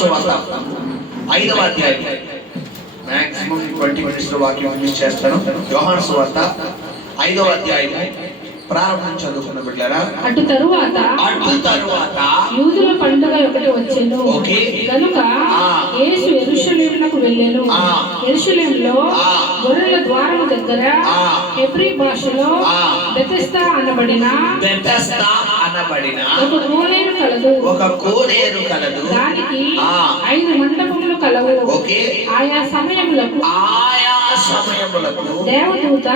ఐదవ అధ్యాయం maximum 20 minutes లో వాక్యం ఫినిష్ చేస్తాను. యోహాను సువార్త 5వ అధ్యాయము ప్రారంభం చదువుకున్న బిడ్డలారా, అటు తరువాత యూదుల పండుగ ఒకటి వచ్చెను. కనుక యేసు యెరూషలేమునకు వెళ్ళెను. యెరూషలేములో గొర్రెల ద్వారము దగ్గర హెబ్రీ భాషలో బెతెస్దా అనబడిన ఒక కోనేరు కలదు. దానికి 5 మండపములు కలవు. ఆయా సమయములకు దేవదూత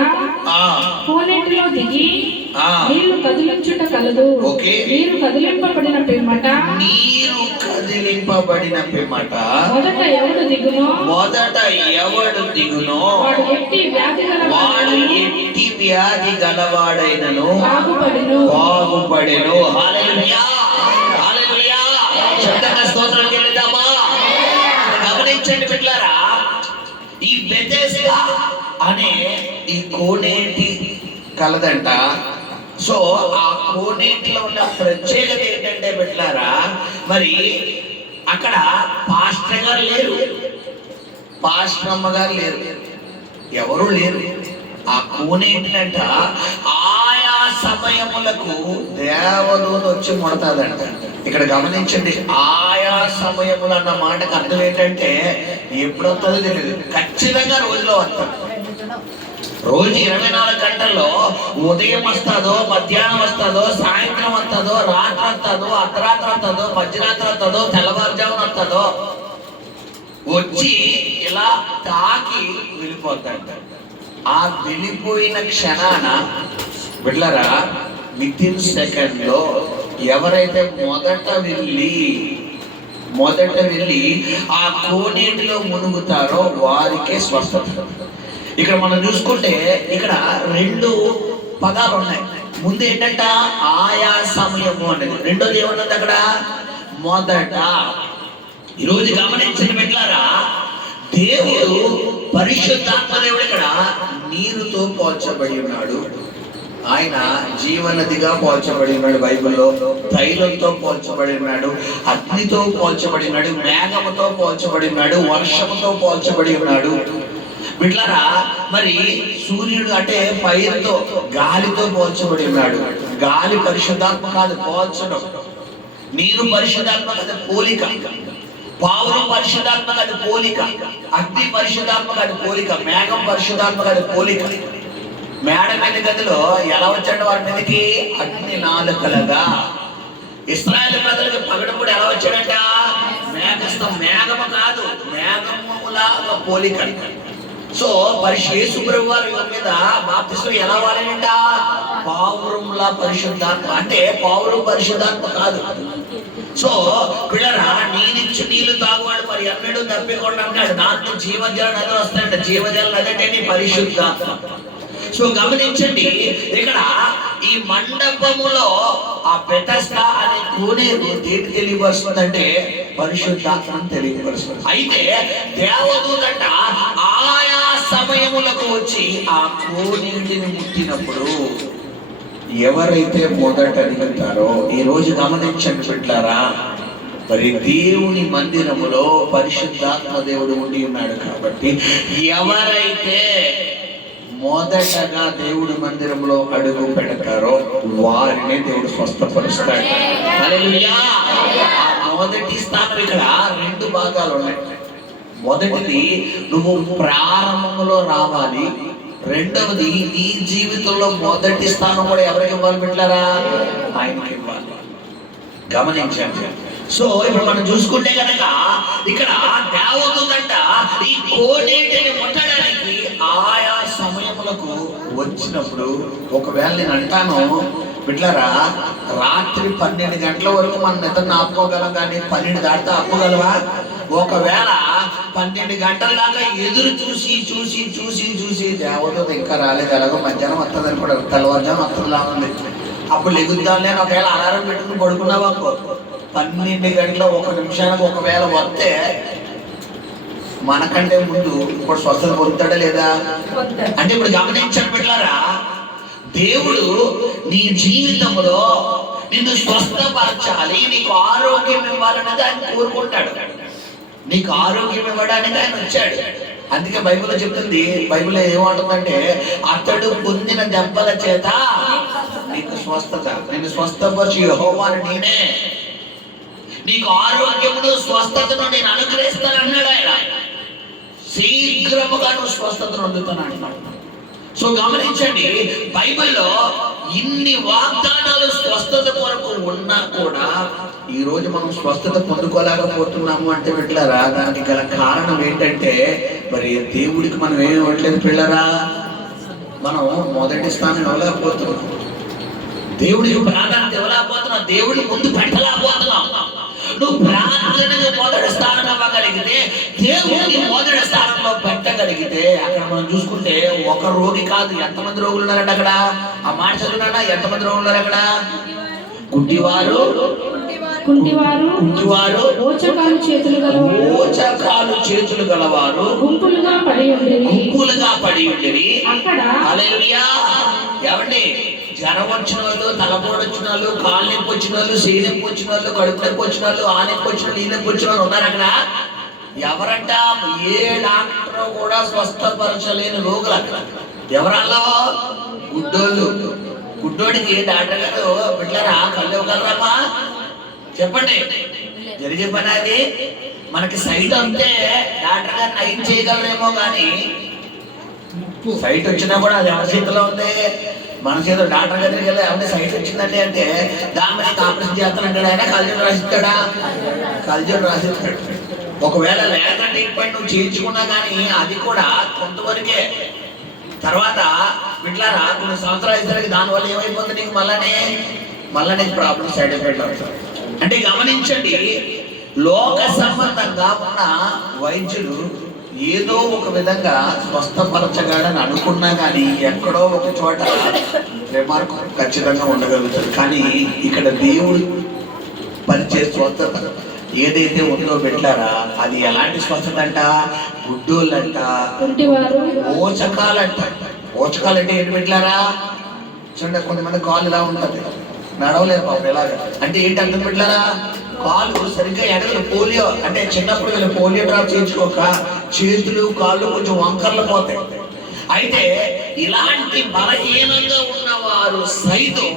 కోనేటిలో దిగి నీరు కదిలించుట కలదు. నీరు కదిలింపబడిన పిమ్మట మొదట ఎవడు దిగునో వాడు ఎట్టి వ్యాధి గలవాడైనను బాగుపడెను. హల్లెలూయా, హల్లెలూయా. శబ్దంగా స్తోత్రం చెల్లిద్దామా? గమనించండి బిడ్డలారా, ఈ బెతెస్దా అనే ఈ కోనేటి కలదంట. సో ఆ కోనేటిలో ఉన్న ప్రత్యేకత ఏంటంటే బిడ్డలారా, మరి అక్కడ పాస్టర్ గారు లేరు, పాస్టర్ అమ్మ గారు లేరు, ఎవరు లేరు. ఆ కోనేటినంట ఆయా సమయములకు దేవదూత వచ్చి ముడతాదంట. ఇక్కడ గమనించండి, ఆయా సమయములు అన్న మాటకు అర్థం ఏంటంటే ఎప్పుడు వస్తుందో తెలియదు, ఖచ్చితంగా రోజులో వస్తుంది. రోజు 24 గంటల్లో ఉదయం వస్తుందో, మధ్యాహ్నం వస్తుందో, సాయంత్రం వస్తుందో, రాత్రి వస్తుందో, అర్ధరాత్రి వస్తుందో, మధ్యరాత్రి వస్తుందో, తెల్లవారుజామున వస్తుందో, వచ్చి ఇలా తాకి వెళ్ళిపోతాడు. ఆ వెళ్ళిపోయిన క్షణాన బిడ్డలారా, వితిన్ సెకండ్ లో ఎవరైతే మొదట వెళ్ళి ఆ కోనేటిలో మునుగుతారో వారికే స్వస్థత. ఇక్కడ మనం చూసుకుంటే ఇక్కడ 2 పదాలు ఉన్నాయి. ముందు ఏంటంట ఆయా సమయము అనేది, రెండోది ఏమన్నది అక్కడ మొదట. ఈరోజు గమనించిన బిడ్డలారా, దేవుడు పరిశుద్ధాత్మ దేవుడు ఇక్కడ నీరుతో పోల్చబడి ఉన్నాడు. ఆయన జీవనదిగా పోల్చబడి ఉన్నాడు బైబిల్లో, తైలంతో పోల్చబడి ఉన్నాడు, అగ్నితో పోల్చబడి ఉన్నాడు, మేఘముతో పోల్చబడి ఉన్నాడు, వర్షముతో పోల్చబడి ఉన్నాడు. బిడ్డలారా, మరి సూర్యుడు అంటే పైరుతో, గాలితో పోల్చబడి ఉన్నాడు. గాలి పరిశుద్ధాత్మ కాదు, పోల్చడం. నీరు పరిశుద్ధాత్మ కాదు, పోలిక. పావురం పరిశుద్ధాత్మ కాదు, పోలిక. అగ్ని పరిశుద్ధాత్మ కాదు, పోలిక. మేఘం పరిశుద్ధాత్మ కాదు, పోలిక. మేడ మీద గదిలో ఎలా వచ్చాడు వారి మీదకి? అగ్ని నాలుకలుగా. ఇశ్రాయేలు ప్రజలకు పగడప్పుడు ఎలా వచ్చాడంట? మేఘస్తం. మేఘము కాదు, మేఘములాగా పోలిక. సో యేసు ప్రభువు వారి మీద బాప్తిస్మం ఎలా వాడాడంట? పావురంలా పరిశుద్ధాత్మ. అంటే పావురం పరిశుద్ధాత్మ కాదు. సో పిల్లరా, నేనిచ్చు నీళ్లు తాగువాడు మరి ఎన్నడూ తప్పికుండా అంటాడు. నాకు జీవజల నదులు వస్తాయంట. జీవజల నది అంటే నీ పరిశుద్ధాత్మ. సో గమనించండి, ఇక్కడ ఈ మండపములో ఆ బెతెస్దా అనే కోనేరు దేని తెలియపరుస్తుందంటే పరిశుద్ధాత్మను తెలియపరుస్తుంది. అయితే దేవదూతంట ఆయా సమయములకు వచ్చి ఆ కోనేటిని ముట్టినప్పుడు ఎవరైతే మొదట దిగుతారో, ఈ రోజు గమనించండి బిడ్డలారా, మరి దేవుని మందిరములో పరిశుద్ధాత్మ దేవుడు ఉండి ఉన్నాడు కాబట్టి ఎవరైతే మొదటగా దేవుడి మందిరంలో అడుగు పెడతారో వారిని దేవుడు స్వస్థపరుస్తాడు. హల్లెలూయా. ఆ మొదటి స్థానం ఇక్కడ 2 భాగాలు ఉన్నాయి. మొదటిది నువ్వు ప్రారంభంలో రావాలి. రెండవది నీ జీవితంలో మొదటి స్థానం కూడా ఎవరికి ఇవ్వాలి బిడ్డలారా? ఆయనకి ఇవ్వాలి. గమనించండి. సో ఇప్పుడు మనం చూసుకుంటే కనుక ఇక్కడ దేవదూతంట ఈ కోనేటిని ముట్టడానికి ఆయా సమయములకు వచ్చినప్పుడు, ఒకవేళ నేను అంటాను బిడ్డలారా, రాత్రి 12 గంటల వరకు మనం నిద్రను ఆపుకోగలం, కానీ 12 దాటితే ఆపుకోగలవా? ఒకవేళ 12 గంటల దాకా ఎదురు చూసి చూసి చూసి చూసి దేవదూత ఇంకా రాలేదు, ఎలాగో మధ్యాహ్నం వస్తుంది అనుకోవడం, తెల్లవారుజాము వస్తుందిలా ఉంది, అప్పుడు లెగుద్దాం అని ఒకవేళ అలారం పెట్టుకుని పడుకున్నావా, 12 గంటల 1 నిమిషానికి ఒకవేళ వస్తే మనకంటే ముందు ఇప్పుడు స్వస్థత పొందుతాడా లేదా? అంటే ఇప్పుడు గమనించండి బిడ్డలారా, దేవుడు నీ జీవితంలో నిన్ను స్వస్థపరచాలి, నీకు ఆరోగ్యం ఇవ్వాలన్నది ఆయన కోరుకుంటాడు. నీకు ఆరోగ్యం ఇవ్వడానికి ఆయన వచ్చాడు. అందుకే బైబిల్లో చెప్తుంది, బైబిల్లో ఏమంటుందంటే అతడు పొందిన దెబ్బల చేత నీకు స్వస్థత, నేను స్వస్థపరిచి యెహోవాను నేనే, నీకు ఆరోగ్యమును స్వస్థతను నేను అనుగ్రహిస్తాను అన్నాడు ఆయన. శీఘ్రముగా నువ్వు స్వస్థతను అందుతాను అన్నాడు. సో గమనించండి, బైబిల్లో ఇన్ని వాగ్దానాలు స్వస్థత కొరకు ఉన్నా కూడా ఈ రోజు మనం స్వస్థత పొందుకోలేకపోతున్నాము అంటే బిడ్డలారా, దానికి గల కారణం ఏంటంటే మరి దేవుడికి మనం ఏమి ఇవ్వట్లేదు పిల్లరా. మనం మొదటి స్థానం ఇవ్వలేకపోతున్నాం, దేవుడికి ప్రాధాన్యత ఇవ్వలేకపోతున్నాం, దేవుడికి ముందు పెట్టలేకపోతున్నాం. నువ్వు ప్రార్థనకు మొదటి స్థానం ఇవ్వగలిగితే, దేవుడిని మొదటి స్థానంలో పెట్టగలిగితే, అక్కడ మనం చూసుకుంటే ఒక రోగి కాదు, ఎంతమంది రోగులు ఉన్నారంట అక్కడ. ఆ మాట చదువునా, ఎంతమంది రోగులు ఉన్నారు అక్కడ? గుడ్డివారు, ఓచకాలు చేతులు గలవారు గుంపులుగా పడి ఉండేవి. హల్లెలూయా. ఏమండి, జ్వరం వచ్చిన వాళ్ళు, తలపోటు వచ్చిన వాళ్ళు, కాలు నొప్పి వచ్చిన వాళ్ళు, చేయి నొప్పి వచ్చిన వాళ్ళు, కడుపు నొప్పి వచ్చిన వాళ్ళు, ఆ నొప్పి వచ్చిన వాళ్ళు, ఈ నొప్పి వచ్చిన వాళ్ళు ఉన్నారు అక్కడ. ఎవరంట? ఏ డాక్టర్ కూడా స్వస్థపరచలేని రోగులు అక్కడ. ఎవరల్లో? గుడ్డోళ్ళు. గుడ్డోడికి డాక్టర్ గారు బిడ్డలారా కళ్ళు ఇవ్వగలరమ్మా? చెప్పండి, జరిగే పని అది. మనకి సైట్ అంతే డాక్టర్ గారు నయం చేయగలరేమో కానీ సైట్ వచ్చినా కూడా అది ఎవరి చేతిలో ఉంది? మన చేతిలో. డాక్టర్ గారికి వెళ్ళి ఎవరి సైట్ వచ్చిందండి అంటే దాని మీద ఆపరేషన్ చేస్తానంటాడు ఆయన, కల్జోడు రాసిస్తాడా? కల్జోడు రాసిస్తాడు. ఒకవేళ లేటర్ ట్రీట్మెంట్ నువ్వు చేయించుకున్నా కానీ అది కూడా కొంతవరకే. తర్వాత బిడ్డలారా కొన్ని సంవత్సరాలు ఇద్దరికి దానివల్ల ఏమైపోతుంది నీకు మళ్ళా నీకు ప్రాబ్లం, సైడ్ ఎఫెక్ట్ అవుతుంది. అంటే గమనించండి, లోక సంబంధంగా ఉన్న వైద్యులు ఏదో ఒక విధంగా స్వస్థపరచగాడని అనుకున్నా కానీ ఎక్కడో ఒక చోట రిమార్క్ ఖచ్చితంగా ఉండగలుగుతారు. కానీ ఇక్కడ దేవుడు పరిచే స్వస్థత ఏదైతే ఉందో బిడ్డలారా, అది ఎలాంటి స్వస్థత అంట? గుడ్డోళ్ళంట, ఓచకాలంట. ఓచకాలంటే ఏంటి బిడ్డలారా? చూడండి, కొంతమంది కాళ్ళు ఇలా ఉంటుంది, నడవలేదు పాపం ఎలాగా. అంటే ఏంటి అర్థం బిడ్డలారా? కాళ్ళు సరిగ్గా ఎడగలు. పోలియో అంటే చిన్నప్పుడు వీళ్ళు పోలియో డ్రాప్ చేయించుకోక చేతులు కాళ్ళు కొంచెం వంకర్లు పోతాయి. అయితే ఇలాంటి బలహీనంగా ఉన్నవారు సైతం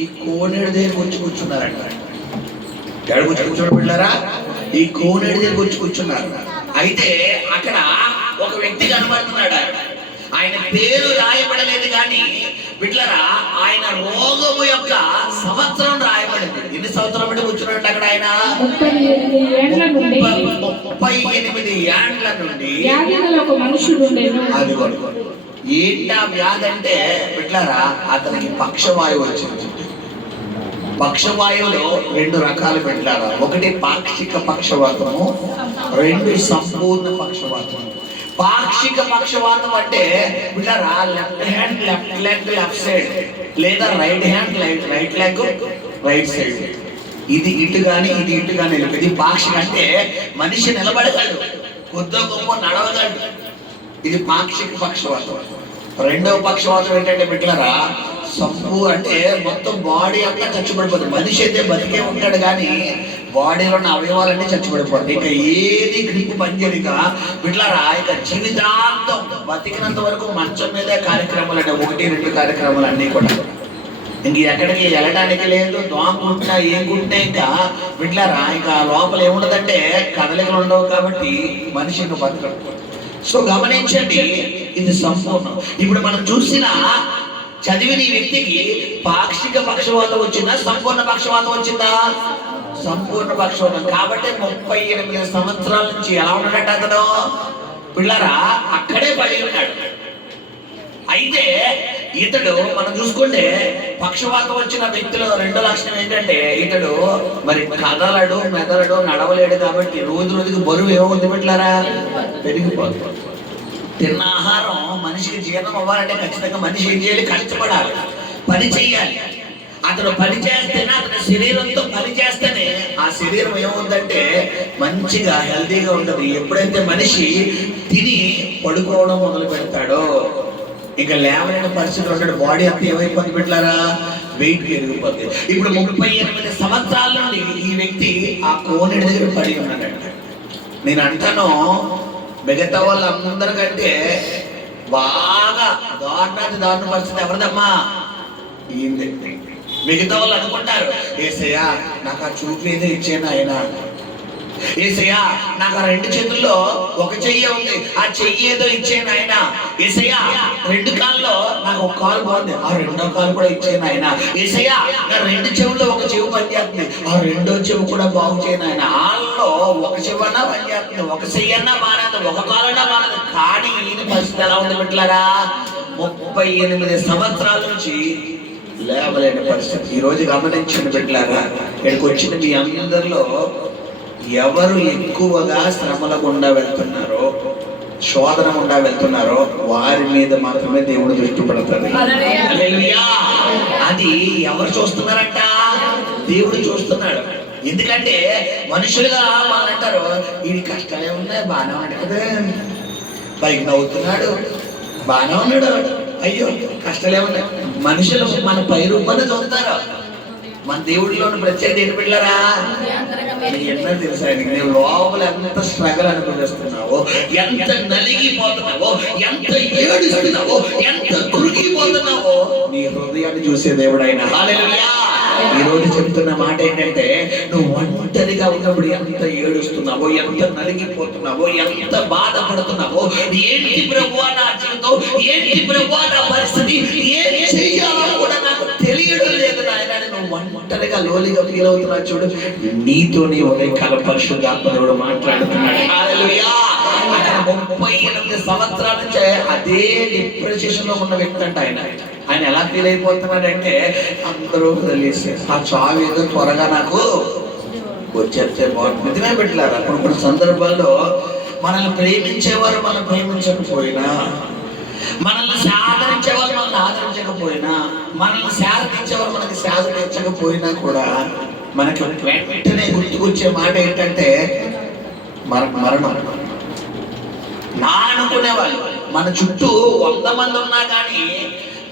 ఈ కోనేడు దగ్గర వచ్చి కూర్చున్నారంట. ఎడగొచ్చి కూర్చోడు బిడ్డలారా, ఈ కోనేడు దగ్గర వచ్చి కూర్చున్నారు. అయితే అక్కడ ఒక వ్యక్తి కనబడుతున్నాడు. ఆయన పేరు రాయబడలేదు కానీ బిడ్డలారా ఆయన రోగము యొక్క సంవత్సరం రాయబడింది. ఎన్ని సంవత్సరం బట్టి కూర్చున్నట్టు అక్కడ ఆయన? 38 ఏండ్ల నుండి అది ఏంటా వ్యాధి అంటే బిడ్డలారా అతనికి పక్షవాయువు వచ్చింది. పక్షవాయువులో 2 రకాలు బిడ్డలారా. ఒకటి పాక్షిక పక్షవాతము, 2 సంపూర్ణ పక్షవాతము. పాక్షిక పక్షవాతం అంటే బిడ్డలారా left hand left leg left side, లేదా right hand right leg right side. ఇది ఇటు కానీ ఇది ఇటు కానీ. ఇది పాక్షిక అంటే మనిషి నిలబడగలడు, కొద్దో గొప్ప నడవగలడు. ఇది పాక్షిక పక్షవాతం. రెండవ పక్షవాతం ఏంటంటే బిడ్డలారా అంటే మొత్తం బాడీ అంతా చచ్చిపడిపోతుంది. మనిషి అయితే బతికే ఉంటాడు కానీ బాడీలో ఉన్న అవయవాలన్నీ చచ్చిపడిపోతుంది. ఇక ఏది గ్రిప్ పనిచేయక బిడ్డలారా ఇక జీవితాంతం బతికినంత వరకు మంచం మీదే కార్యక్రమాలు అంటే 1-2 కార్యక్రమాలు అన్నీ కూడా. ఇంక ఎక్కడికి వెళ్ళడానికి లేదు. దోమ కుట్టినా ఏం కుట్టినా ఇంకా బిడ్డలారా ఇక లోపల ఏముండదంటే కదలికలు ఉండవు కాబట్టి మనిషి ఇంకా బతకడు. సో గమనించండి, ఇది సంపూర్ణం. ఇప్పుడు మనం చూసిన చదివిన ఈ వ్యక్తికి పాక్షిక పక్షవాతం వచ్చిందా, సంపూర్ణ పక్షవాతం వచ్చిందా? సంపూర్ణ పక్షవాతం. కాబట్టి 38 సంవత్సరాల నుంచి ఎలా ఉన్నాడట అతను? పిల్లరా అక్కడే పడి ఉన్నాడు. అయితే ఇతడు మనం చూసుకుంటే పక్షవాతం వచ్చిన వ్యక్తిలో 2 లక్షణం ఏంటంటే ఇతడు మరి కదలడు, మెదలడు, నడవలేడు. కాబట్టి రోజుకి బరువు ఏమవుతుంది బిడ్డలారా? పెరిగిపోతుంది. తిన్న ఆహారం మనిషికి జీర్ణం అవ్వాలంటే ఖచ్చితంగా మనిషి ఏం చేయాలి? కష్టపడాలి, పని చేయాలి. అతను పని చేస్తేనే, అతని శరీరంతో పని చేస్తేనే ఆ శరీరం ఏముందంటే మంచిగా హెల్తీగా ఉంటుంది. ఎప్పుడైతే మనిషి తిని పడుకోవడం మొదలు పెడతాడో ఇక లేవలేని పరిస్థితి ఉంటాడు. బాడీ అంతా ఏమైపోతుంది బిడ్డలారా? వెయిట్ పెరిగిపోతుంది. ఇప్పుడు 38 సంవత్సరాల నుండి ఈ వ్యక్తి ఆ కోనేటి దగ్గర పడి ఉన్నాడంట. నేను అంటాను, మిగతా వాళ్ళందరికంటే బాగా దారుణ పరిస్థితి ఎవరిదమ్మా? ఈయనది. మిగతా వాళ్ళు అనుకుంటారు, యేసయ్యా నాకు ఆ చూపు ఏదో ఇచ్చాను ఆయన, యేసయ్యా నాకు ఆ 2 చేతుల్లో ఒక చెయ్యి ఉంది, ఆ చెయ్యి ఏదో ఇచ్చాను ఆయన, యేసయ్యా 2 కాళ్ళలో నాకు ఒక కాలు బాగుంది, ఆ 2వ కాలు కూడా ఇచ్చాను ఆయన, యేసయ్యా నా 2 చెవుల్లో ఒక చెవు పనిచేస్తుంది, ఆ 2వ చెవు కూడా బాగు చేయను ఆయన. వాళ్ళలో ఒక చెవు అన్నా పనిచేస్తుంది, ఒక చెయ్యి అన్నా మానదు, ఒక కాలన్నా మానదు. కానీ ఈయన పరిస్థితి ఎలా ఉంది బిడ్డలారా? 38 సంవత్సరాల నుంచి లేవలేని పరిస్థితి. ఈ రోజు గమనించిన బిడ్డలారా, ఇక్కడికి వచ్చిన మీ అందరిలో ఎవరు ఎక్కువగా శ్రమల గుండా వెళ్తున్నారో, శోధన గుండా వెళ్తున్నారో వారి మీద మాత్రమే దేవుడు దృష్టి పడుతుంది. హల్లెలూయా. అది ఎవరు చూస్తున్నారంట? దేవుడు చూస్తున్నాడు. ఎందుకంటే మనుషులుగా వాళ్ళు అంటారు, వీడి కష్టాలే ఉన్నాయి, బాగానే ఉన్నాడు కదా, పైకి నవ్వుతున్నాడు, బాగానే ఉన్నాడు, అయ్యో కష్టాలే ఉన్నాయి. మనుషులు మన పై రూపాన్ని చూస్తారు, మన దేవుడిలోని ప్రత్యేకత ఏంటి బిడ్డలారా? ఎన్నో తెలుసా ఆయనకి, నేను లోపల ఎంత స్ట్రగల్ అనుభవిస్తున్నావో, ఎంత నలిగిపోతున్నావో, ఎంత ఏడుస్తున్నావో, ఎంత కురిగిపోతున్నావో నీ హృదయాన్ని చూసే దేవుడు ఆయన. హల్లెలూయా. ఈ రోజు చెప్తున్న మాట ఏంటంటే, నువ్వు ఒంటరిగా ఉన్నప్పుడు ఎంత ఏడుస్తున్నావో, ఎంత నలిగిపోతున్నావో, ఎంత బాధపడుతున్నావో, ఏంటి ప్రభువా నా జీవితం, ఏంటి ప్రభువా నా పరిస్థితి, ఏం చెయ్యాలో కూడా నాకు తెలియడం లేదు నాయన, నువ్వు ఒంటరిగా లోలిగా ఫీల్ అవుతున్నావు చూడు, నీతో నీ ఉదయకాల పరిశుద్ధాత్మ మాట్లాడుతున్నాడు. హల్లెలూయా. అక్కడ 38 సంవత్సరాల నుంచి అదే డిప్రెషన్ లో ఉన్న వ్యక్తి అంట ఆయన. ఆయన ఎలా ఫీల్ అయిపోతున్నాడంటే, అందరూ తెలియదు ఆ చావు ఏదో త్వరగా నాకు వచ్చేస్తే బాగుంటుంది. నిజమే పెట్టలేరు. కొన్ని సందర్భాల్లో మనల్ని ప్రేమించేవారు మనం ప్రేమించకపోయినా, మనల్ని ఆదరించేవారు మనల్ని ఆదరించకపోయినా, మనల్ని శాదరించేవారు మనకి శాదరించకపోయినా కూడా మనకి వెంటనే గుర్తుకొచ్చే మాట ఏంటంటే మరణం. నా అనుకునేవాళ్ళు మన చుట్టూ 100 మంది ఉన్నా కానీ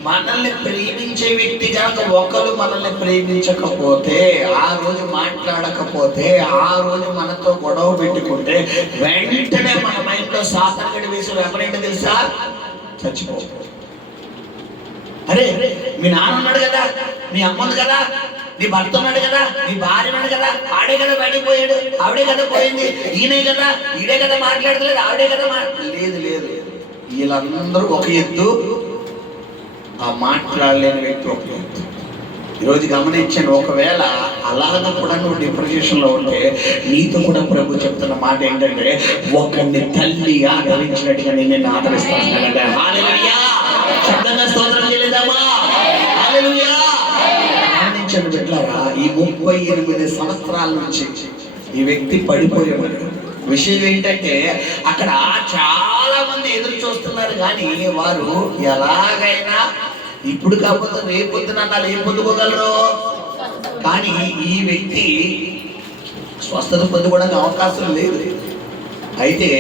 మనల్ని ప్రేమించే వ్యక్తి కనుక ఒకరు మనల్ని ప్రేమించకపోతే, ఆ రోజు మాట్లాడకపోతే, ఆ రోజు మనతో గొడవ పెట్టుకుంటే వెంటనే మన మైండ్లో సాతానుడి వేసి ఎవరేంటో తెలుసా? చచ్చిపో. అరే మీ నాన్న ఉన్నాడు కదా, మీ అమ్మ ఉంది కదా, నీ భర్త ఉన్నాడు కదా, నీ భార్య ఉన్నాడు కదా, ఆడే కదా బయటకు పోయాడు, ఆవిడే కదా పోయింది, ఈయనే కదా, ఈడే కదా మాట్లాడలేదు, ఆవిడే కదా లేదు. వీళ్ళందరూ ఒక ఎత్తు, ఆ మాట్లాడలేని వ్యక్తి ఒక ఎత్తు. ఈరోజు గమనించాను, ఒకవేళ అలాగ కూడా నువ్వు డిప్రెషన్ లో ఉంటే నీతో కూడా ప్రభు చెప్తున్న మాట ఏంటంటే, ఒకరిని తల్లి ఆదరించినట్టుగా నేను ఆదరిస్తాను. హల్లెలూయా. శబ్దంగా స్తోత్రం చేయలేదామా? హల్లెలూయా. గమనించండి బిడ్డలారా, ఈ 38 సంవత్సరాల నుంచి ఈ వ్యక్తి పడిపోయేవాడు. విషయం ఏంటంటే, అక్కడ చాలా మంది ఎదురు చూస్తున్నారు కానీ వారు ఎలాగైనా ఇప్పుడు కాకపోతే రేపు పొద్దున ఏం పొందుకోగలరు. కానీ ఈ వ్యక్తి స్వస్థత పొందుకోవడానికి అవకాశం లేదు. అయితే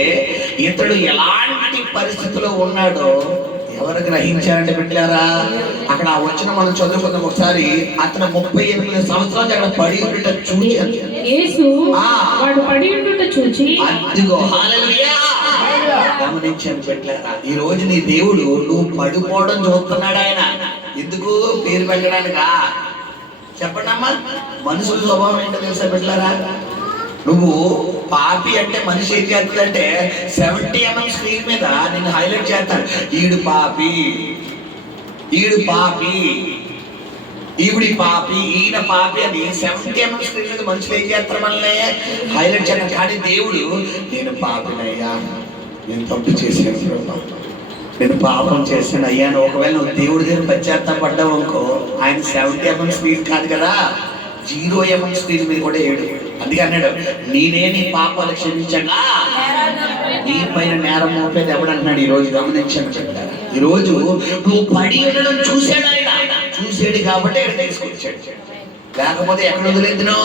ఇతడు ఎలాంటి పరిస్థితిలో ఉన్నాడో ఎవరు గ్రహించారంటే బిడ్డలారా, అక్కడ వచ్చిన మనం చదువుకుందాం ఒకసారి. అతను 38 సంవత్సరాలు అక్కడ పడి ఉండుట చూచి, యేసు వాడు పడి ఉండుట చూచి, అదిగో హల్లెలూయా. గమనించాను బిడ్డలారా, ఈ రోజు నీ దేవుడు నువ్వు పడిపోవడం చూస్తున్నాడు. ఆయన ఎందుకు? పేరు పెట్టడానికా? చెప్పండి అమ్మా. మనుషుల స్వభావం ఏంటో తెలుసా బిడ్డలారా? నువ్వు పాపి అంటే మనిషి ఏం చేస్తుందంటే 70 mm స్క్రీన్ మీద నిన్ను హైలైట్ చేస్తాడు. ఈడు పాపి, ఈడు పాపి, ఈవిడి పాపి, ఈయన పాపి అని 70 mm స్క్రీన్ మీద మనుషులు ఏం చేస్తారు? మనల్ని హైలైట్ చేస్తారు. కానీ దేవుడు, నేను పాపినయ్యా, నేను తప్పు చేశాను, నేను పాపం చేశాను అయ్యా. ఒకవేళ నువ్వు దేవుడి దగ్గర పశ్చాత్తాపడ్డావు అనుకో, ఆయన 70 mm స్క్రీన్ కాదు కదా, 0 mm స్క్రీన్ మీద కూడా ఏడు. అందుకే అన్నాడు, నేనే నీ పాపాలు క్షమించగా నీ పైన నేరం మోపేది ఎవడు అంటున్నాడు. ఈ రోజు గమనించాను చెప్తాను. ఈ రోజు నువ్వు పడి ఉండడం చూశాడు ఆయన, చూసాడు కాబట్టి ఇక్కడ తీసుకొచ్చాడు. లేకపోతే ఎక్కడ వదిలేద్దును?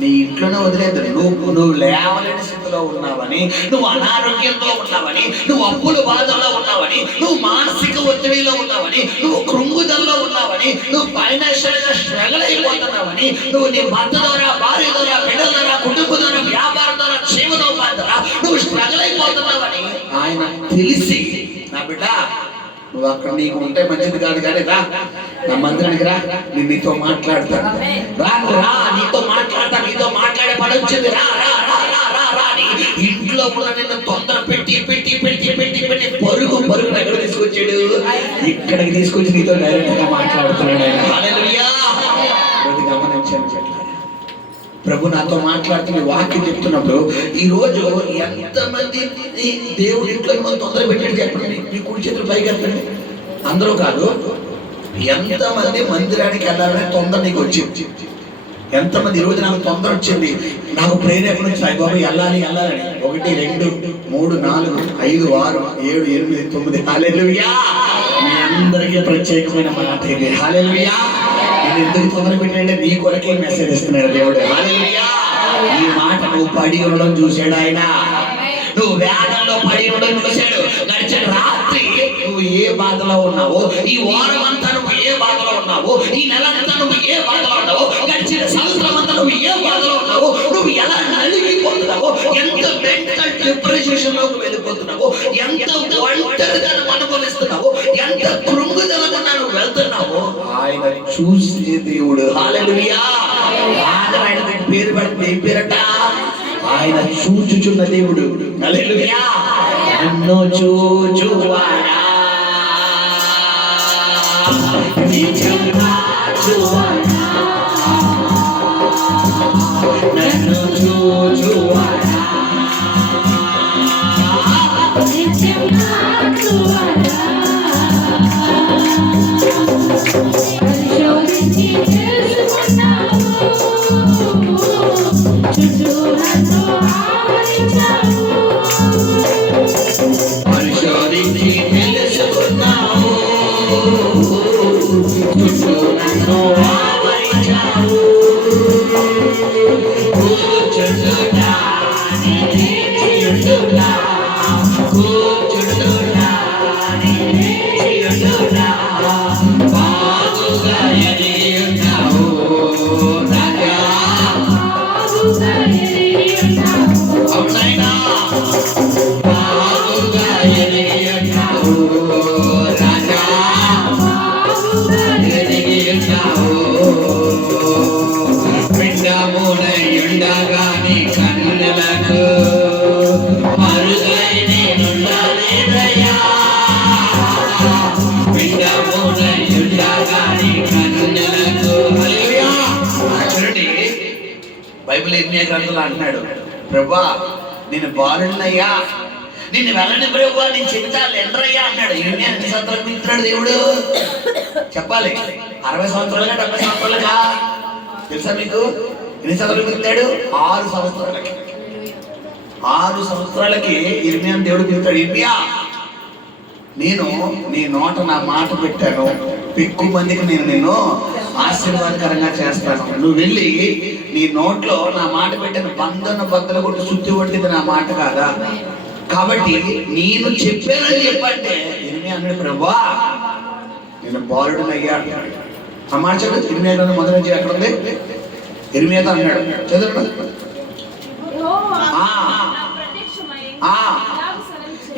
నీ ఇంట్లోనే వదిలేదు. నువ్వు లేవలేని స్థితిలో ఉన్నావని, నువ్వు అనారోగ్యంతో ఉన్నావని, నువ్వు అప్పుల బాధల్లో ఉన్నావని, నువ్వు మానసిక ఒత్తిడిలో ఉన్నావని, నువ్వు కృంగుదల్లో ఉన్నావని, నువ్వు ఫైనాన్షియల్ గా స్ట్రగల్ అయిపోతున్నావని, నువ్వు నీ భర్త ద్వారా, భార్య ద్వారా, బిడ్డల ద్వారా, కుటుంబం ద్వారా, వ్యాపారం ద్వారా, జీవనోపాధి తెలిసి నా బిడ్డ నువ్వు అక్కడ నీకు ఉంటే మంచిది కాదు కానీ రా నా మందిరానికి రా, నేను నీతో మాట్లాడతాను, రా నువ్వు రా, నీతో మాట్లాడతా, నీతో మాట్లాడే పని వచ్చింది, రా రా రా రా రా రా అని ఇంట్లో కూడా నిన్ను తొందర పెట్టి పెట్టి పెట్టి పెట్టి పెట్టి పరుగు పరుగును ఎక్కడ తీసుకొచ్చాడు, ఇక్కడికి తీసుకొచ్చి నీతో డైరెక్ట్ గా మాట్లాడుతున్నాడు ఆయన. హల్లెలూయా. అది గమనించండి చెట్ల. ప్రభు నాతో మాట్లాడుతున్న వాక్యం చెప్తున్నప్పుడు ఈ రోజు ఎంతమంది దేవుడి ఇంట్లో మిమ్మల్ని తొందర పెట్టాడు చెప్పండి, మీ కుడి చేతులు పైకి ఎత్తండి. అందరూ కాదు, ఎంతమంది మందిరానికి వెళ్ళాలని తొందర నీకు వచ్చింది? ఎంతమంది ఈ రోజు నాకు తొందర వచ్చింది, నాకు ప్రేరేపణ నుంచి సాయి బాబు వెళ్ళాలి వెళ్ళాలని 1 2 3 4 5 6 7 8 9. హల్లెలూయా. మీ అందరికీ ప్రత్యేకమైన మాట ఇది. హల్లెలూయా. నేను ఎందుకు తొందర పెట్టానంటే నీ కొరకే మెసేజ్ ఇస్తున్నాడు దేవుడు. హల్లెలూయా. ఈ మాట నువ్వు పడి ఉండడం చూశాడు ఆయన, నువ్వు వేదంలో పడి ఉండడం చూశాడు. గడిచిన రాత్రి నువ్వు ఏ బాధలో ఉన్నావో, ఈ వారం అంతా నువ్వు ఏ బాధలో ఉన్నావో, ఈ నెల అంతా నువ్వు ఏ బాధలో ఉన్నావో, గడిచిన సంవత్సరం అంతా నువ్వు ఏ బాధలో ఉన్నావో, నువ్వు ఎలా నలిగిపోతున్నావో, ఎంత మెంటల్ డిప్రెషన్ లోకి వెళ్ళిపోతున్నావో, ఎంత ఒంటరితనం అనుభవిస్తున్నావో, ఎంత కృంగుదలకుండా నువ్వు వెళ్తున్నావో ఆయన చూసే దేవుడు. హల్లెలూయా. ఆయన పేరు పడితే ఏం పేరట? ఆయన చూచుచున్న దేవుడు. హల్లెలూయా. నన్ను చూచువాడా నిజంగా చూవాడా, నన్ను చూచువాడా నిజంగా చూవాడా, పరిశోధించి తెలుసుకున్నావు, చుట్టూ నన్ను ఆవరించావు. పరిశోధించి తెలుసుకున్నావు, చుట్టూ నన్ను ఆవరించావు. కూర్చుంటున్నా నిలిచియుంటున్నా, కూర్చుంటున్నా నిలిచియుంటున్నా, బాగుగా ఎరిగి ఉన్నావు రాజా. అవునైనా బాగుగా ఎరిగి ఉన్నావు రాజా, ఎరిగి ఉన్నావు. పిండమునై ఉండగాని కన్నులకు మరుగై నేనుండలేదయ్యా, పిండమునై ఉండగాని కన్నులకు. హల్లెలూయా. చూడండి, బైబిల్ ఎన్ని గ్రంథాలు అంటున్నాడు, ప్రభువా నేను బాలుడినయ్యా, నిన్ను వెళ్ళని ప్రభువా, నేను చెబుతాను ఎండ్రయ్యా అన్నాడు. ఎన్ని సంవత్సరాలు పిలుస్తున్నాడు దేవుడు చెప్పాలి? 60 సంవత్సరాలుగా 70 సంవత్సరాలుగా తెలుసా మీకు? ఎన్ని సంవత్సరాలు పిలుస్తాడు? 6 సంవత్సరాలకి. 6 సంవత్సరాలకి ఇర్మియాను దేవుడు పిలుస్తాడు. ఇర్మియా, నేను నీ నోట నా మాట పెట్టాను, ఎక్కువ మందికి నేను నిన్ను ఆశీర్వాదకరంగా చేస్తాను. నువ్వు వెళ్ళి నీ నోట్లో నా మాట పెట్టాను, బంధన బద్దలు కొట్టి శుద్ధి కొట్టింది నా మాట కాదా, కాబట్టి నేను చెప్పానని చెప్పంటే ఇర్మియా అన్నాడు, ప్రభువా నేను బాలుడినయ్యా అంటాడు. ఆ మాట చదువు. ఇర్మియా గ్రంథం మొదటి నుంచి ఎక్కడ ఉంది? ఇర్మియాతో అన్నాడు, చదువు.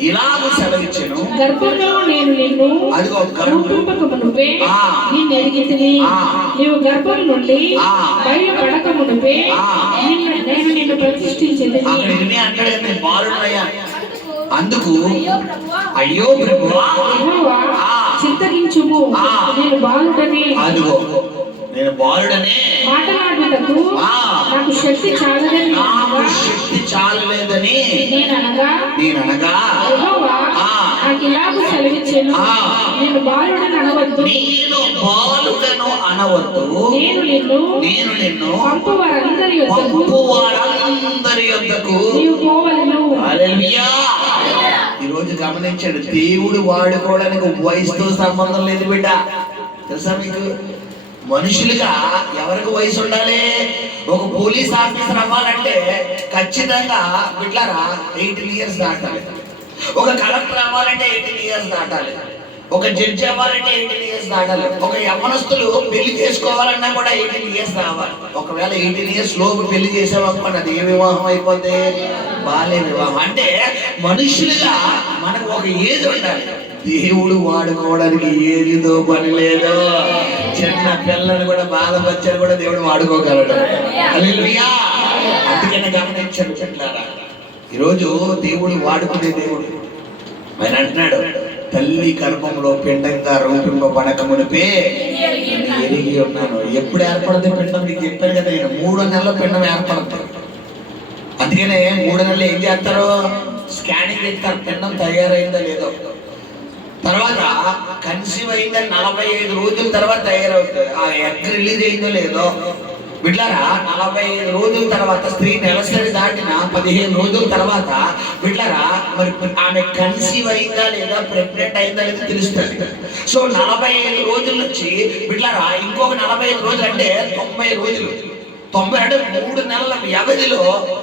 ఇలాగ సెలవిచ్చెను, గర్భంలో నేను నిన్ను పుట్టుటకుమునుపే నిన్ను ఎరిగితిని, నీవు గర్భం నుండి బయలుపడకమునుపే నేను నిన్ను ప్రతిష్ఠించితిని. అందుకు అయ్యో ప్రభువా చింతగించుము, నేను బాలుడని, అదిగో నేను బాలుడనే మాట్లాడుటకు నాకు శక్తి చాలదని, నాకు శక్తి చాలలేదని నేననగా యెహోవా నాకు ఇలాగ సెలవిచ్చెను, నేను బాలుడని అనవద్దు, నేను బాలుడను అనవద్దు, నేను నిన్ను పంపువారందరి యొద్దకు నీవు పోవలెను. హల్లెలూయా. ఈరోజు గమనించండి, దేవుడు వాడుకోవడానికి వయసుతో సంబంధం లేదు బిడ్డ. తెలుసా మీకు? మనుషులుగా ఎవరికి వయసు ఉండాలి? ఒక పోలీస్ ఆఫీసర్ అవ్వాలంటే ఖచ్చితంగా బిడ్డలారా 18 ఇయర్స్ దాటాలి. ఒక కలెక్టర్ అవ్వాలంటే 18 ఇయర్స్ దాటాలి. ఒక జడ్జి అవ్వాలంటే 18 ఇయర్స్ దాటాలి. ఒక యవ్వనస్తులు పెళ్లి చేసుకోవాలన్నా కూడా 18 ఇయర్స్ రావాలి. ఒకవేళ 18 ఇయర్స్ లోపు పెళ్లి చేసేవాళ్ళం అది ఏ వివాహం అయిపోతే బాల్య వివాహం. అంటే మనుషులుగా మనకు ఒక ఏజ్ ఉండాలి. దేవుడు వాడుకోవడానికి ఏదిదో పని లేదు. చిన్న పిల్లలు కూడా బాధపరిచారు కూడా దేవుడు వాడుకోగలడు. హల్లెలూయా. అందుకనే గమనించండి చెట్లారా, ఈరోజు దేవుడు వాడుకునే దేవుడు. ఆయన అంటున్నాడు, తల్లి గర్భంలో పిండంగా రూపింపబడక మునిపే ఎరిగి ఉన్నాను. ఎప్పుడు ఏర్పడుతుంది పిండం? మీకు చెప్పాను కదా, నేను 3 నెలల పిండం ఏర్పడుతుంది. అందుకనే 3 నెలలు ఏం చేస్తారు? స్కానింగ్ ఇస్తారు, పిండం తయారైందో లేదో. తర్వాత కన్సీవ్ అయిందని 45 రోజుల తర్వాత తయారవుతుంది. ఆ ఎగ్ రిలీజ్ అయిందో లేదో. బిడ్లారా, 45 రోజుల తర్వాత స్త్రీ నెలసరి దాటిన 15 రోజుల తర్వాత బిడ్లారా మరి ఆమె కన్సీవ్ అయిందా లేదా, ప్రెగ్నెంట్ అయిందా లేదా తెలుస్తుంది. సో 45 రోజుల నుంచి బిడ్లారా ఇంకొక 45 రోజులు అంటే 90 రోజులు. 90 అంటే 3 నెలల వ్యవధిలో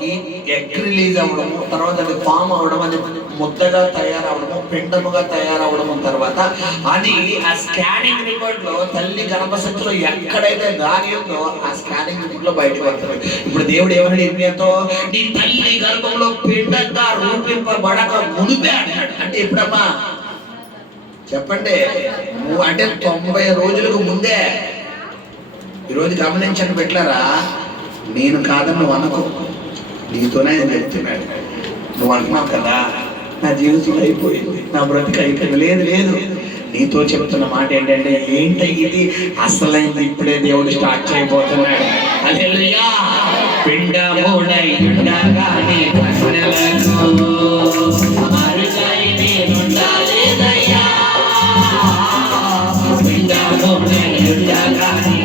ఈ ఎగ్ రిలీజ్ అవ్వడము, తర్వాత అది ఫామ్ అవ్వడం, అది ముద్దగా తయారవడము, పిండముగా తయారవడము, తర్వాత అది ఆ స్కానింగ్ రిపోర్ట్ లో తల్లి గర్భసంచిలో ఎక్కడైతే దాగి ఉందో ఆ స్కానింగ్ రిపోర్ట్ లో బయటకు వస్తుంది. ఇప్పుడు దేవుడు ఏమన్నాడు ఇర్మియాతో? నీ తల్లి గర్భంలో పిండంగా రూపింపబడక మునిపే అన్నాడు. అంటే ఎప్పుడమ్మా చెప్పండి? అంటే 90 రోజులకు ముందే. ఈరోజు గమనించండి పెట్టారా, నేను కాదని నువ్వు అనుకో, నీతోనే ఆయన చెప్తున్నాడు. నువ్వు అంటున్నావు కదా నా జీవితం అయిపోయింది, నా బ్రతికి అయిపోయింది. లేదు లేదు, నీతో చెప్తున్న మాట ఏంటంటే, ఏంటి ఇది అసలైంది ఇప్పుడే దేవుడు స్టార్ట్ చేయబోతున్నాడు. హల్లెలూయా. పిండమునై ఉండగానే ప్రశ్నలకు అరుగై నేనుండాలేదయ్యా. పిండమునై ఉండగానే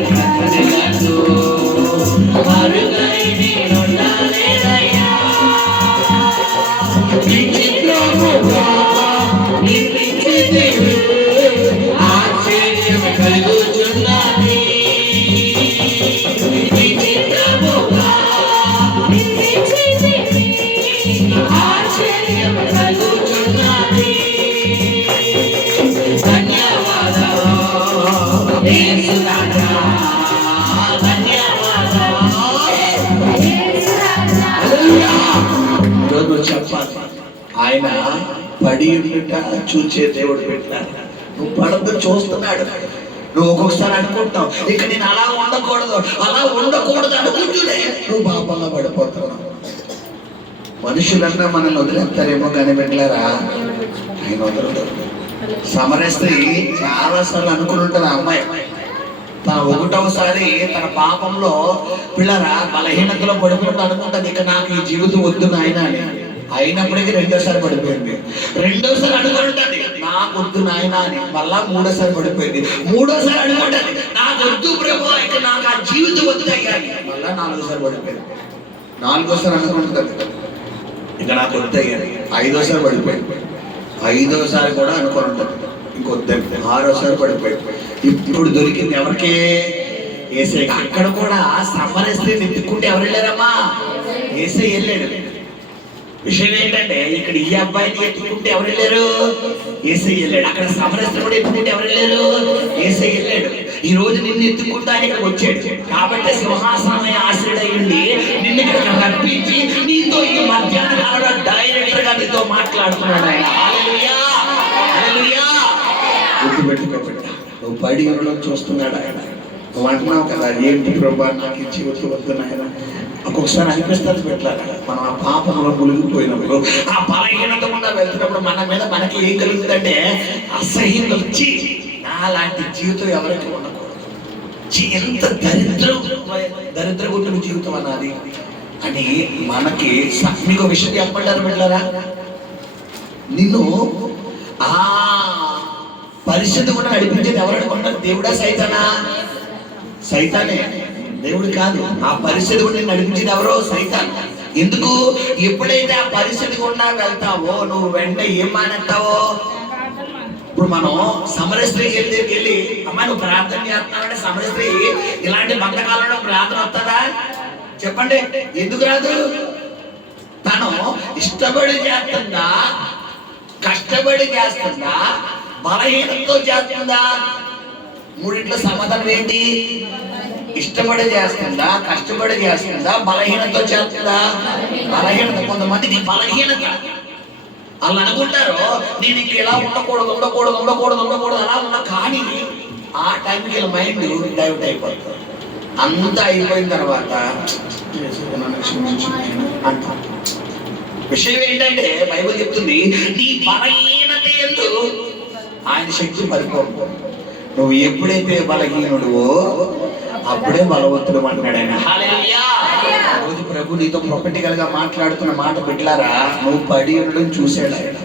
చెప్పాలి, ఆయన పడి ఉండుట చూచే దేవుడు పెట్టాడు. నువ్వు పడద్దు చూస్తున్నాడు. నువ్వు ఒక్కొక్కసారి అనుకుంటావు, ఇక నేను అలా ఉండకూడదు అనుకుంటూనే నువ్వు పాపంగా పడిపోతున్నావు. మనుషులన్నా మనల్ని వదిలేస్తారేమో కానీ పెట్టారా, ఆయన వదలదు. సమరస్త్రీ చాలా సార్లు అనుకుని ఉంటుంది. ఆ అమ్మాయి తన 1వసారి తన పాపంలో పిల్లరా బలహీనతలో పడిపోతూ అనుకుంటుంది, ఇక నాకు ఈ జీవితం వద్దు నాయన అని. అయినప్పటికీ 2వసారి పడిపోయింది. 2వసారి అనుకుంటుంది నాకు వద్దు నాయన అని. మళ్ళా 3వసారి పడిపోయింది. 3వసారి అనుకుంటుంది నాకు వద్దు ప్రభు, ఇక నాకు ఆ జీవితం వద్దు అయ్యాలి. మళ్ళా 4వసారి పడిపోయింది. 4వసారి అనుకుంటుంది ఇక నాకు వద్దు అయ్యాలి. 5వసారి పడిపోయింది. 5వసారి కూడా అనుకుని ఉంటుంది ఇంకొద్దండి. 6వసారి పడిపోయింది. ఇప్పుడు దొరికింది ఎవరికి? యేసయ్య. అక్కడ కూడా సమరస్త్రీ ఎత్తుకుంటే ఎవరు వెళ్ళారమ్మా? యేసయ్య వెళ్ళాడు. విషయం ఏంటంటే, ఇక్కడ ఈ అబ్బాయిని ఎత్తుకుంటే ఎవరు వెళ్ళారు? యేసయ్య వెళ్ళాడు. అక్కడ సమరస్త్రీ కూడా ఎత్తుకుంటే ఎవరు వెళ్ళారు? యేసయ్య వెళ్ళాడు. ఈ రోజు నిన్ను ఎత్తుకుంటా ఆయన ఇక్కడికి వచ్చాడు. కాబట్టి సింహాసనమే ఆశ్రయుడయ్యండి నిన్ను ఇక్కడ రప్పించి నీతో ఈ మధ్యాహ్న కాలంలో డైరెక్ట్ గా నీతో మాట్లాడుతున్నాడు ఆయన. హల్లెలూయా, హల్లెలూయా. గుర్తుపెట్టుకోబెట్ట, నువ్వు పడి చూస్తున్నాడు ఆయన. నువ్వు అంటున్నావు కదా, ఏంటి ప్రభా నాకు ఈ జీవితం వద్దు నాయన. ఒక్కొక్కసారి అనిపిస్తుంది పెట్టాలి, మనం ఆ పాపంలో మునిగిపోయినప్పుడు, ఆ బలహీనత గుండా వెళ్తున్నప్పుడు మన మీద మనకి ఏం కలుగుతుందంటే అసహ్యం వచ్చి, నాలాంటి జీవితం ఎవరికి ఉండకూడదు. ఎంత దరిద్రగుంటున్న జీవితం అన్నది అని మనకి. మీకు విషయం చెప్పంటారు పెట్టారా, నిన్ను ఆ పరిస్థితి కూడా నడిపించేది ఎవరు అనుకుంటారు? దేవుడా సైతానా? సైతానే, దేవుడు కాదు. ఆ పరిస్థితి కూడా నడిపించేది ఎవరో? సైతాన్. ఎందుకు? ఎప్పుడైతే ఆ పరిస్థితి గుండా వెళ్తావో నువ్వు వెంటనే ఏం మానేస్తావో. ఇప్పుడు మనం సమరస్త్రీకి వెళ్ళి అమ్మా నువ్వు ప్రార్థన చేస్తున్నావంటే సమరస్త్రీ ఇలాంటి బంధకాలలో ప్రార్థన వస్తుందా? చెప్పండి, ఎందుకు రాదు? తను ఇష్టపడి చేస్తుందా, కష్టపడి చేస్తుందా, బలహీనతతో చేస్తుందా? మూడింట్లో సమాధానం ఏంటి? ఇష్టపడి చేస్తుందా, కష్టపడి చేస్తుందా, బలహీనతతో చేస్తుందా? బలహీనత. కొంతమందికి బలహీనత. వాళ్ళు అనుకుంటారు నేను ఇంక ఇలా ఉండకూడదు అలా ఉన్నా, కానీ ఆ టైంకి వీళ్ళ మైండ్ డైవర్ట్ అయిపోతుంది. అంతా అయిపోయిన తర్వాత అంట. విషయం ఏంటంటే బైబిల్ చెప్తుంది నీ బలహీనత యందు ఆయన శక్తి పరిపూర్ణం. నువ్వు ఎప్పుడైతే బలహీనుడువో అప్పుడే బలవంతుడు అంటున్నాడు ఆయన. హల్లెలూయా. రోజు ప్రభు నీతో ప్రొఫెటికల్ గా మాట్లాడుతున్న మాట బిడ్డలారా, నువ్వు పడి ఉండడం చూశాడు ఆయన.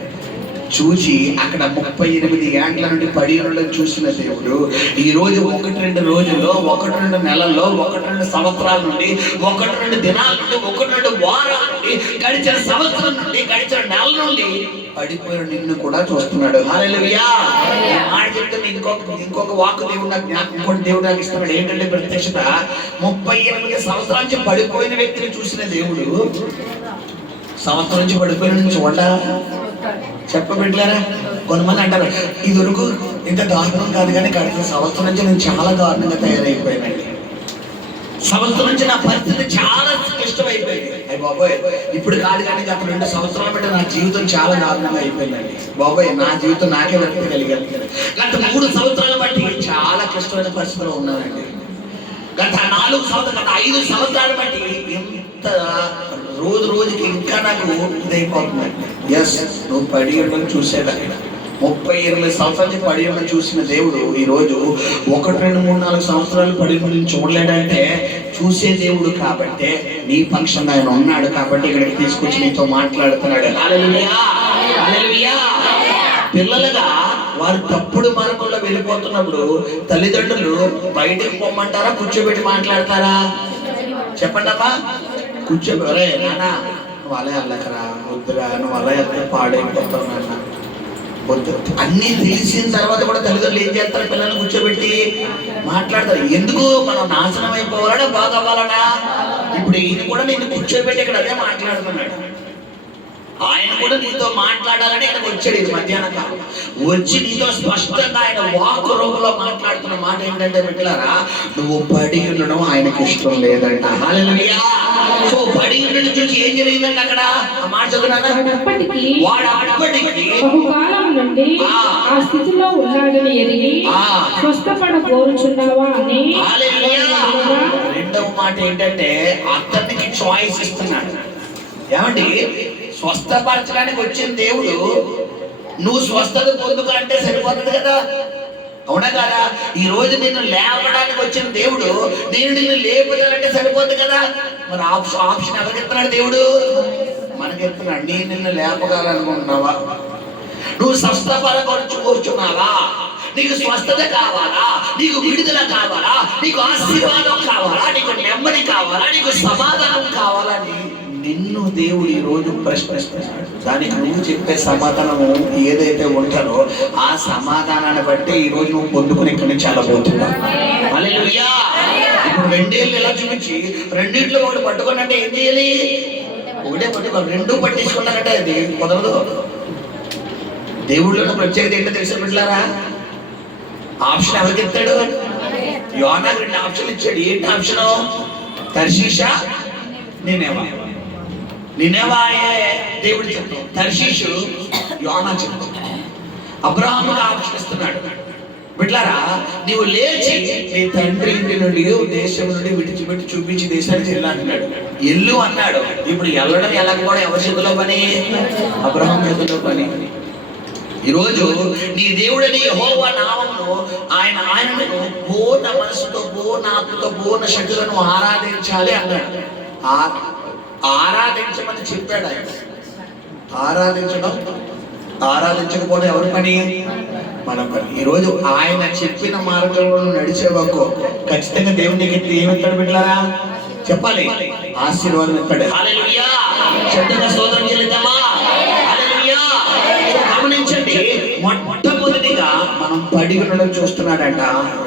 చూసి అక్కడ 38 ఏండ్ల నుండి పడి ఉండడం చూసిన దేవుడు ఈ రోజు 1-2 రోజుల్లో, 1-2 నెలల్లో, 1-2 సంవత్సరాల నుండి, 1-2 దినాల నుండి, 1-2 వారాల నుండి, గడిచిన సంవత్సరం నుండి, గడిచిన నెల నుండి పడిపోయిన నిన్ను కూడా చూస్తున్నాడు. హల్లెలూయా. మాట చెప్తే ఇంకొక వాక్ దేవుడు నాకు ఇంకోటి దేవుడు నాకు ఇస్తున్నాడు. ఏంటంటే ప్రత్యక్షత 38 సంవత్సరాల నుంచి పడిపోయిన వ్యక్తిని చూసిన దేవుడు సంవత్సరం నుంచి పడిపోయిన చూడ చెప్పబెట్టలేరా? కొంతమంది అంటారు ఇది వరకు ఇంత దారుణం కాదు, కానీ గడిచిన సంవత్సరం నుంచి నేను చాలా దారుణంగా తయారైపోయానండి. సంవత్సరం నుంచి నా పరిస్థితి చాలా క్లిష్టమైపోయింది. అయ్యి బాబోయ్, ఇప్పుడు కాదు కానీ గత 2 సంవత్సరాల బట్టి నా జీవితం చాలా దారుణంగా అయిపోయిందండి. బాబోయ్, నా జీవితం నాకే వ్యక్తి కలిగాను. గత 3 సంవత్సరాల బట్టి చాలా క్లిష్టమైన పరిస్థితిలో ఉన్నానండి. గత 4 సంవత్సరాలు, గత 5 సంవత్సరాల బట్టి ఎంత రోజుకి ఇంకా నాకు ఇదైపోతుందండి. ఎస్, నువ్వు పడి ఉండడం చూసేదా? 38 సంవత్సరాల నుంచి పడి ఉండడం చూసిన దేవుడు ఈ రోజు 1, 2, 3, 4 సంవత్సరాలు పడి ఉండడం చూడలేడంటే చూసే దేవుడు కాబట్టి నీ పక్షంగా ఆయన ఉన్నాడు కాబట్టి ఇక్కడికి తీసుకొచ్చి నీతో మాట్లాడుతున్నాడు. హల్లెలూయా. హల్లెలూయా. పిల్లలుగా వారు తప్పుడు మార్గంలో వెళ్ళిపోతున్నప్పుడు తల్లిదండ్రులు బయటకు పొమ్మంటారా, కూర్చోబెట్టి మాట్లాడతారా? చెప్పండి అమ్మా. కూర్చోబెరే నాన్న, నువ్వు అలా వెళ్ళకరా, వద్దురా, నువ్వు అలా వెళ్తే పాడైపోతావు నాన్న, వద్దు. అన్నీ తెలిసిన తర్వాత కూడా తల్లిదండ్రులు ఏం చేస్తారు? పిల్లల్ని కూర్చోబెట్టి మాట్లాడతారు. ఎందుకు? మనం నాశనం అయిపోవాలనా, బాగా అవ్వాలనా? ఇప్పుడు ఈయన కూడా నేను కూర్చోబెట్టి ఇక్కడ అదే మాట్లాడుతున్నాడు. ఆయన కూడా నీతో మాట్లాడాలని ఆయన వచ్చాడు ఇది మధ్యాహ్నం కాలం. వచ్చి నీతో స్పష్టంగా ఆయన వాక్ రూపంలో మాట్లాడుతున్న మాట ఏంటంటే బిడ్డలారా, నువ్వు పడి ఉండడం ఆయనకి ఇష్టం లేదంట. హల్లెలూయా. సో పడి ఉండడం చూసి ఏం జరిగిందంటే అక్కడ ఆ మాట చదువునా, వాడు అప్పటికి బహుకాలం నుండి ఆ స్థితిలో ఉన్నాడని ఎరిగి స్వస్థపడ కోరుచున్నావా అని. రెండవ మాట ఏంటంటే అతనికి చాయిస్ ఇస్తున్నాడు. ఏమండి, స్వస్థపరచడానికి వచ్చిన దేవుడు నువ్వు స్వస్థత పొందుకంటే సరిపోతుంది కదా, అవునా కదా? ఈ రోజు నిన్ను లేపడానికి వచ్చిన దేవుడు నేను నిన్ను లేపుతానంటే సరిపోతుంది కదా. మరి ఆప్షన్ ఎవరికిస్తున్నాడు? దేవుడు మనకెత్తున్నాడు. నేను నిన్ను లేపగలనుకుంటున్నావా? నువ్వు స్వస్థపరచూర్చున్నావా? నీకు స్వస్థత కావాలా? నీకు విడుదల కావాలా? నీకు ఆశీర్వాదం కావాలా? నీకు నెమ్మది కావాలా? నీకు సమాధానం కావాలా? నిన్ను దేవుడు ఈ రోజు ప్రశ్నిస్తున్నాడు. దానికి నువ్వు చెప్పే సమాధానము ఏదైతే ఉంటారో ఆ సమాధానాన్ని బట్టి ఈ రోజు నువ్వు పొందుకుని ఇక్కడి నుంచి వెళ్ళబోతున్నావు. హల్లెలూయా. ఇప్పుడు 2 ఏళ్ళు ఎలా చూపించి 2 ఒకటి పట్టుకున్నట్టే ఏం చేయాలి? ఒకటే పట్టుకోవాలి. 2 పట్టించుకున్నారంటే అది కుదరదు. దేవుళ్ళలో ప్రత్యేకత ఏంటో తెలిసి పెట్టారా? ఆప్షన్ ఎవరికి ఇస్తాడు? యోనాకు 2 ఆప్షన్లు ఇచ్చాడు. ఏంటి ఆప్షన్? తర్షీషా, నినేవా. నినేవాయే దేవుడు చెప్తాడు, తర్షీషు యోనా చెప్తాడు. అబ్రహాముకు ఆప్షన్ ఇస్తున్నాడు. బిడ్డలారా, నీవు లేచి నీ తండ్రి ఇంటి నుండి దేశం నుండి విడిచిపెట్టి చూపించి దేశానికి వెళ్ళాడు. ఎల్లు అన్నాడు. ఇప్పుడు వెళ్ళడం వెళ్ళకపోవడం ఎవరి చేతిలో పని? అబ్రహాం చేతిలో పని. ఈరోజు నీ దేవుడని యెహోవా నామమును ఆయనను పూర్ణ మనసుతో, పూర్ణ ఆత్మతో, పూర్ణ శక్తులను ఆరాధించాలి అన్నాడు. ఆరాధించమని చెప్పాడు ఆయన. ఆరాధించకపోతే ఎవరి పని? మన పని. ఈరోజు ఆయన చెప్పిన మార్గంలో నడిచేవాకు ఖచ్చితంగా దేవుడు నీకు ఏమిస్తాడు బిడ్డలారా? చెప్పాలి, ఆశీర్వాదం ఇస్తాడు. హల్లెలూయా. శబ్దంగా స్తోత్రం చెల్లిద్దామా? హల్లెలూయా. గమనించండి, మొట్టమొదటిగా మనం పడి ఉండడం చూస్తున్నాడంట.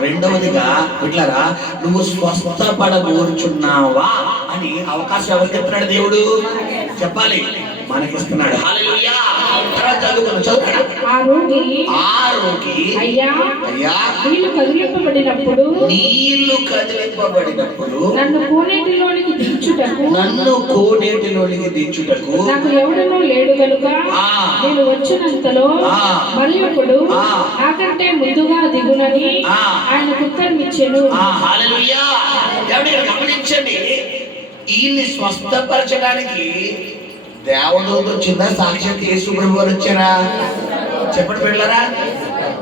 రెండవదిగా బిడ్డలారా, నువ్వు స్వస్థపడబోచున్నావా అని అవకాశం ఎవరికి ఇస్తున్నాడు? దేవుడు చెప్పాలి, మనకిస్తున్నాడు. హల్లెలూయా. తర్వాత చదువుకున్నాడు. ఆ రోగి అయ్యా నీళ్లు కదిలింపబడినప్పుడు నన్ను కోనేటిలోనికి దించుటకు నాకు ఎవడనూ లేడు కనుక నేను వచ్చినంతలో మరి ఒకడు నాకంటే ముందుగా దిగునని ఆయన ఉత్తరం ఇచ్చెను. గమనించండి, ఈయన్ని స్వస్థపరచడానికి దేవదూత వచ్చిందా, సాక్షాత్ యేసు ప్రభు వారు వచ్చారా? చెప్పండి పిల్లరా.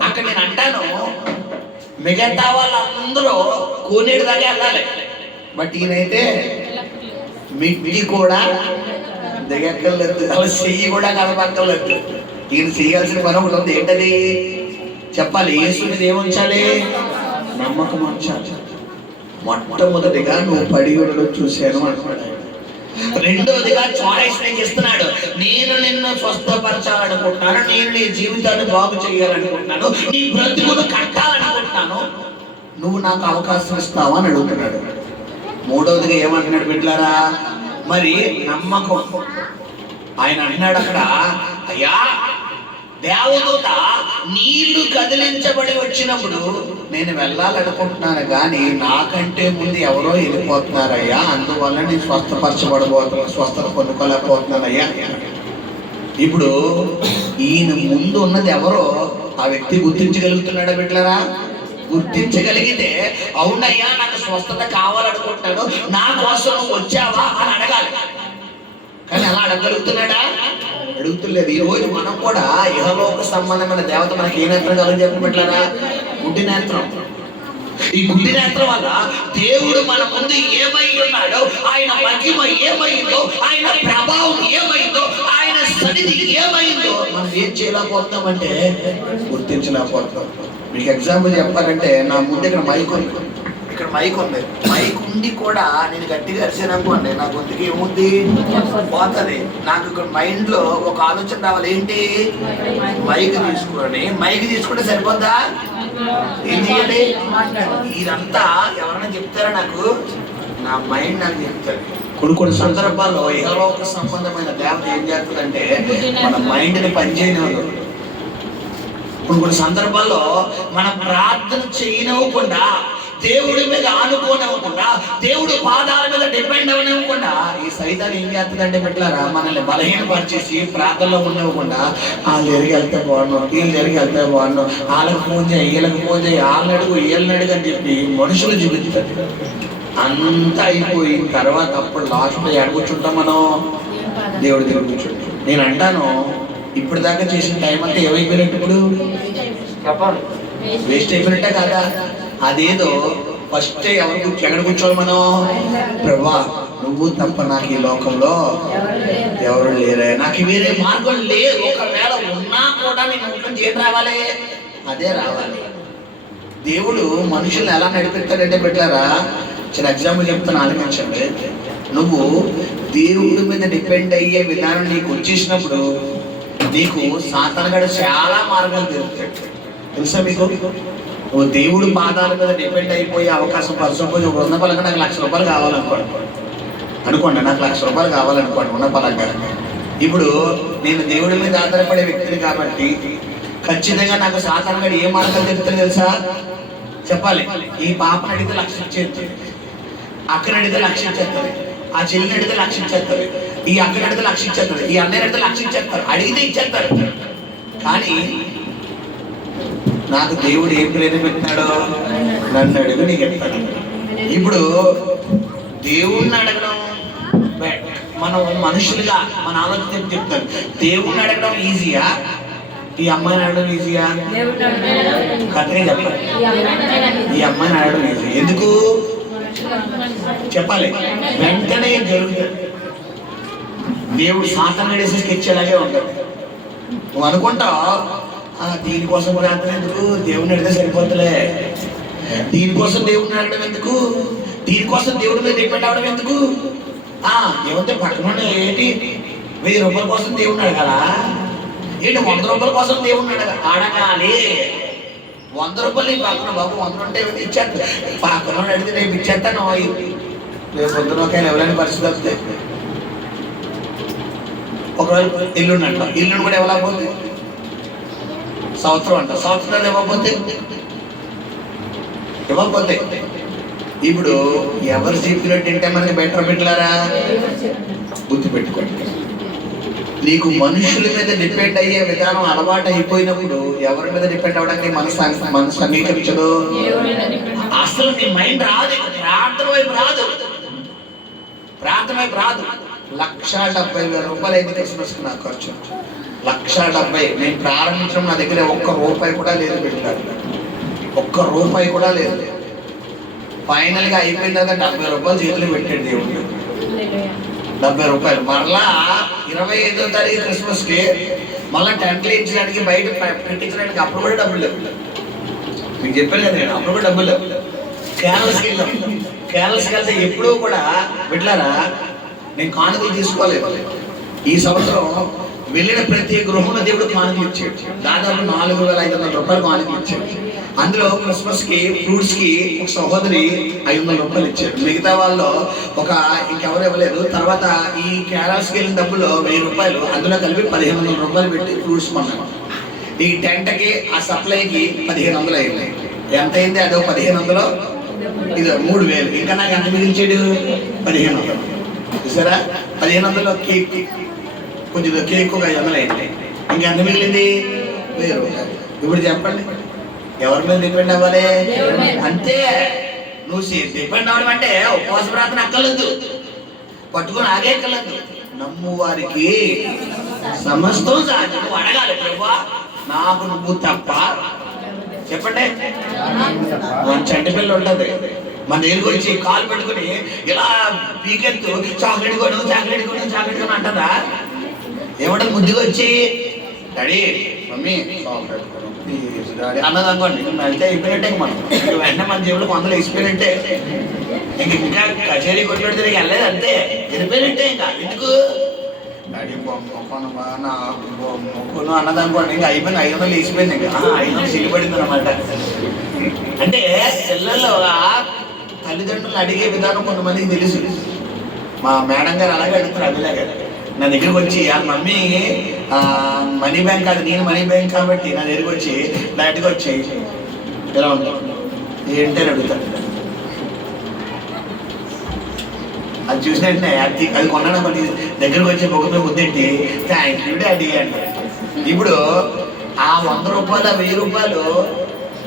అక్కడ నేను అంటాను, మిగతా వాళ్ళందరూ కోనేడు దాకా వెళ్ళాలి, బట్ ఈయనైతే మిడ్డి కూడా దిగక్కర్లేదు, అలా చెయ్యి కూడా కలపక్కర్లేదు. ఈయన చేయాల్సిన పని ఒకటి ఉంది. ఏంటది చెప్పాలి? యేసు మీద ఏముంచాలి? నమ్మకం ఉంచాలి. మొట్టమొదటిగా నువ్వు పడి ఉండడం చూశాను అంటున్నాడు. రెండోదిగా చాయిస్ నీకు ఇస్తున్నాడు. నేను నిన్ను స్వస్థపరచాలనుకుంటున్నాను, నేను నీ జీవితాన్ని బాగు చేయాలనుకుంటున్నాను, నీ బ్రతుకును కట్టాలనుకుంటున్నాను, నువ్వు నాకు అవకాశం ఇస్తావా అని అడుగుతున్నాడు. మూడవదిగా ఏమంటున్నాడు బిడ్డలారా? మరి నమ్మకం. ఆయన అంటున్నాడు అక్కడ, అయ్యా దేవదూత నీళ్లు కదిలించబడి వచ్చినప్పుడు నేను వెళ్ళాలనుకుంటున్నాను, కానీ నాకంటే ముందు ఎవరో వెళ్ళిపోతున్నారయ్యా, అందువల్ల నేను స్వస్థత పొందుకోలేకపోతున్నానయ్యా. ఇప్పుడు ఈయన ముందు ఉన్నది ఎవరో ఆ వ్యక్తి గుర్తించగలుగుతున్నాడా బిడ్డలారా? గుర్తించగలిగితే అవునయ్యా నాకు స్వస్థత కావాలనుకుంటున్నాను, నా కోసం వచ్చావా అని అడగాలి. కానీ అలా అడగలుగుతున్నాడా? అడుగుతులేదు. ఈ రోజు మనం కూడా ఇహలోక సంబంధమైన దేవత మనకి ఏ నేత్రం కలని చెప్పబెట్టారా? గుడ్డి నేత్రం. ఈ గుడ్డి నేత్రం వల్ల దేవుడు మన ముందు ఏమై ఉన్నాడో, ఆయన మహిమ ఏమైందో, ఆయన ప్రభావం ఏమైందో, ఆయన సన్నిధి ఏమైందో మనం ఏం చేయలేకపోతున్నామంటే గుర్తించలేకపోతున్నాం. మీకు ఎగ్జాంపుల్ చెప్పాలంటే, నా ముందు ఇక్కడ మైక్ ఉంది, మైక్ ఉండి కూడా నేను గట్టిగా అరిసాను అనుకోండి, నా గొంతుకి ఏముంది పోతుంది. నాకు ఇక్కడ మైండ్ లో ఒక ఆలోచన రావాలి, ఏంటి? మైక్ తీసుకుంటే సరిపోద్దా? ఏం చేయాలి? ఇదంతా ఎవరైనా చెప్తారా? నాకు నా మైండ్ నాకు చెప్తారు. కొన్ని సందర్భాల్లో ఇహలోక సంబంధమైన దేవత ఏం చేస్తుందంటే మన మైండ్ ని పనిచేయనివ్వదు. కొన్ని సందర్భాల్లో మనం ప్రార్థన చేయనివ్వకుండా, దేవుడి మీద ఆనుకోనివ్వకుండా, దేవుడు పాదాల మీద డిపెండ్ అవనివ్వకుండా ఈ సైతాన్ని ఏం చేస్తుందంటే బిడ్డలారా, మనల్ని బలహీనపరిచేసి ప్రార్థనలో ఉండవకుండా వాళ్ళు ఎరిగి వెళ్తే బాగున్నాం, వీళ్ళు ఎరిగి వెళ్తే బాగున్నాం, వాళ్ళకి ఫోన్ చేయి, వీళ్ళకి ఫోన్ చేయి, వాళ్ళని అడుగు, వీళ్ళని అడుగు అని చెప్పి మనుషులు చూపిస్తారు. అంతా అయిపోయిన తర్వాత అప్పుడు లాస్ట్ కూర్చుంటాం మనం, దేవుడి దగ్గర కూర్చుంటాం. నేను అంటాను, ఇప్పుడు దాకా చేసిన టైం అంతా ఏమైపోయినట్టు? ఇప్పుడు చెప్పాలి, వేస్ట్ అయిపోయినట్టే కాదా? అదేదో ఫస్ట్ ఎక్కడ కూర్చోవాలి మనం? ప్రభువా నువ్వు తప్ప నాకు ఈ లోకంలో ఎవరు లేరే, నాకు వేరే మార్గం లేదు, ఒకవేళ ఉన్నా కూడా నేను ముఖం చేతి రావాలి, అదే రావాలి. దేవుడు మనుషుల్ని ఎలా నడిపిస్తాడంటే పెట్టారా? చిన్న ఎగ్జాంపుల్ చెప్తాను, ఆలోచించండి. నువ్వు దేవుడి మీద డిపెండ్ అయ్యే విధానం నీకు వచ్చేసినప్పుడు నీకు సాతానుగాడు చాలా మార్గాలు దొరుకుతాయి. తెలుసా మీకు? నువ్వు దేవుడి పాదాల మీద డిపెండ్ అయిపోయే అవకాశం, సపోజ్ ఒక ఉన్న పలంగా నాకు ₹1,00,000 కావాలనుకోండి, నాకు ₹1,00,000 కావాలనుకోండి ఉన్న పలంగా. ఇప్పుడు నేను దేవుడి మీద ఆధారపడే వ్యక్తిని కాబట్టి ఖచ్చితంగా నాకు సాధారణంగా ఏ మార్గాలు చెప్తాను తెలుసా? చెప్పాలి. ఈ పాపను అడిగితే 1,00,000 ఇచ్చేస్తుంది, అక్కని అడిగితే 1,00,000 ఇచ్చేస్తుంది, ఆ చెల్లిని అడిగితే 1,00,000 ఇచ్చేస్తుంది, ఈ అక్కని అడిగితే 1,00,000 ఇచ్చేస్తుంది, ఈ అన్నయ్య అడిగితే 1,00,000 ఇచ్చేస్తారు, అడిగితే ఇచ్చేస్తారు. కానీ నాకు దేవుడు ఏం ప్రేరేపించాడో, నన్ను అడుగు నీకు చెప్తాను. ఇప్పుడు దేవుణ్ణి అడగడం మనం మనుషులుగా మన ఆలోచన చెప్తాను. దేవుణ్ణి అడగడం ఈజీయా, ఈ అమ్మాయిని అడగడం ఈజీయా? కరెక్ట్గా చెప్పాలి, ఈ అమ్మాయిని అడగడం ఈజీ. ఎందుకు చెప్పాలి? వెంటనే జరుగుతుంది. దేవుడు సాతాను వేసే స్కెచ్ అలాగే ఉంటుంది. నువ్వు అనుకుంటావు దీనికోసం ప్రార్థన ఎందుకు, దేవుడిని అడిగితే సరిపోతులే, దీనికోసం దేవుడిని అడగడం ఎందుకు, దీనికోసం దేవుడి మీద డిపెండ్ అవ్వడం ఎందుకు? ఏమంటే పక్కన ఏంటి ₹1000 కోసం దేవుడిని అడగాలా ఏంటి? ₹100 కోసం దేవుడిని అడగాలి. ₹100 పక్కన బాబు 100 ఉంటే ఇచ్చేస్తా, పక్కన అడిగితే రేపు ఇచ్చేస్తాను, రేపు పొద్దున ఎవరైనా పరిస్థితి వస్తే ఒకవేళ ఇల్లుండి అంట, ఇల్లుని కూడా ఇవ్వలేకపోతే సంవత్సరం అంట, సంవత్సరాలు ఇవ్వకపోతే ఇప్పుడు ఎవరు చెప్పినట్టు తింటే మనకి బెటర్ పెట్టారా? గుర్తుపెట్టుకోండి, నీకు మనుషుల మీద డిపెండ్ అయ్యే విధానం అలవాటు అయిపోయినప్పుడు ఎవరి మీద డిపెండ్ అవ్వడానికి మనసు అంగీకరించదు. అసలు నీ మైండ్ రాదు, ప్రార్థన వైపు రాదు. 1,70,000 రూపాయలు అయింది క్రిస్మస్కి నాకు ఖర్చు. 1,70,000 నేను ప్రారంభించడం నా దగ్గర ₹1 కూడా లేదు పెట్టారు, ₹1 కూడా లేదు. ఫైనల్గా అయిపోయిన తర్వాత ₹70 చేతులు పెట్టాడు దేవుడు. ₹70 మరలా 25వ తారీఖు క్రిస్మస్కి మళ్ళీ టెంట్లు ఇచ్చడానికి బయట పెట్టించడానికి అప్పుడు కూడా డబ్బులు లేవు. మీకు చెప్పాను కదా నేను, అప్పుడు కూడా డబ్బులు లేవు. కేరళకి వెళ్తే ఎప్పుడూ కూడా బిడ్డలారా నేను కానుకలు తీసుకోలేదు. ఈ సంవత్సరం వెళ్ళిన ప్రతి గృహంలో దేవుడు కానుకలు ఇచ్చాడు. దాదాపు ₹4,500 కానుకలు ఇచ్చాడు. అందులో క్రిస్మస్కి ఫ్రూట్స్కి ఒక సహోదరి ₹500 ఇచ్చారు. మిగతా వాళ్ళు ఇంకెవరు ఇవ్వలేదు. తర్వాత ఈ కేరళకి వెళ్ళిన డబ్బులు ₹1,000, అందులో కలిపి ₹1,500 పెట్టి ఫ్రూట్స్ కొన్నాను. ఈ టెంట్కి ఆ సప్లైకి 1,500 అయింది. ఎంత అయింది? అదో 1,500, ఇది 3,000. ఇంకా నాకు ఎంత మిగిల్చాడు? 1,500. చూసారా? 1,500 కేక్, కొంచెం కేక్ ఒక 500 అయింది. ఇంకా ఎంత మిగిలింది? ₹1,000. ఇప్పుడు చెప్పండి, ఎవరి మీద డిపెండ్ అవ్వాలి? అంతే. నువ్వు డిపెండ్ అవ్వడం అంటే ఉపవాస ప్రార్థన అక్కర్లేదు, పట్టుకుని ఆగే అక్కర్లేదు. నమ్ము వారికి సమస్తం సాధ్యం. నువ్వు అడగాలి, ప్రభువా నాకు నువ్వు తప్ప. చెప్పండి, మన చంటి పిల్ల ఉంటుంది, మన దగ్గరికి వచ్చి కాలు పెట్టుకుని ఇలా పీకెత్తు చాక్లెట్ కొను అంటారా? ఏమంటారు ముద్దుగా వచ్చి? డాడీ మమ్మీ చాక్లెట్ డాడీ అన్నది అనుకోండి, అంటే అయిపోయినట్టే. మనం వెంటనే మన జేబులో 100 వేసిపోయినట్టే. ఇంకా కచేరీ కొట్టి వెళ్ళలేదు, అంతే వెళ్ళిపోయినట్టే. ఇంకా ఎందుకు డాడీ మొక్కను అన్నది అనుకోండి, ఇంకా అయిపోయింది. 500 వేసిపోయింది. ఇంకా 500 సిగ్గుపడింది అనమాట. అంటే పిల్లల్లో తల్లిదండ్రులు అడిగే విధానం కొంతమందికి తెలుసు. మా మేడం గారు అలాగే అడుగుతారు. అభిలా గారు నా దగ్గరకు వచ్చి, ఆ మమ్మీ మనీ బ్యాంక్ కాదు, నేను మనీ బ్యాంక్ కాబట్టి నా దగ్గరికి వచ్చి బయటకు వచ్చి ఎలా ఉంటాను ఏంటి అని అడుగుతాను. అది చూసిన వెంటనే అది కొన్నాను కొన్ని దగ్గరకు వచ్చి ముఖమే ముద్దెట్టి థ్యాంక్ యూ డాడీ అంటే. ఇప్పుడు ఆ ₹100, ₹1000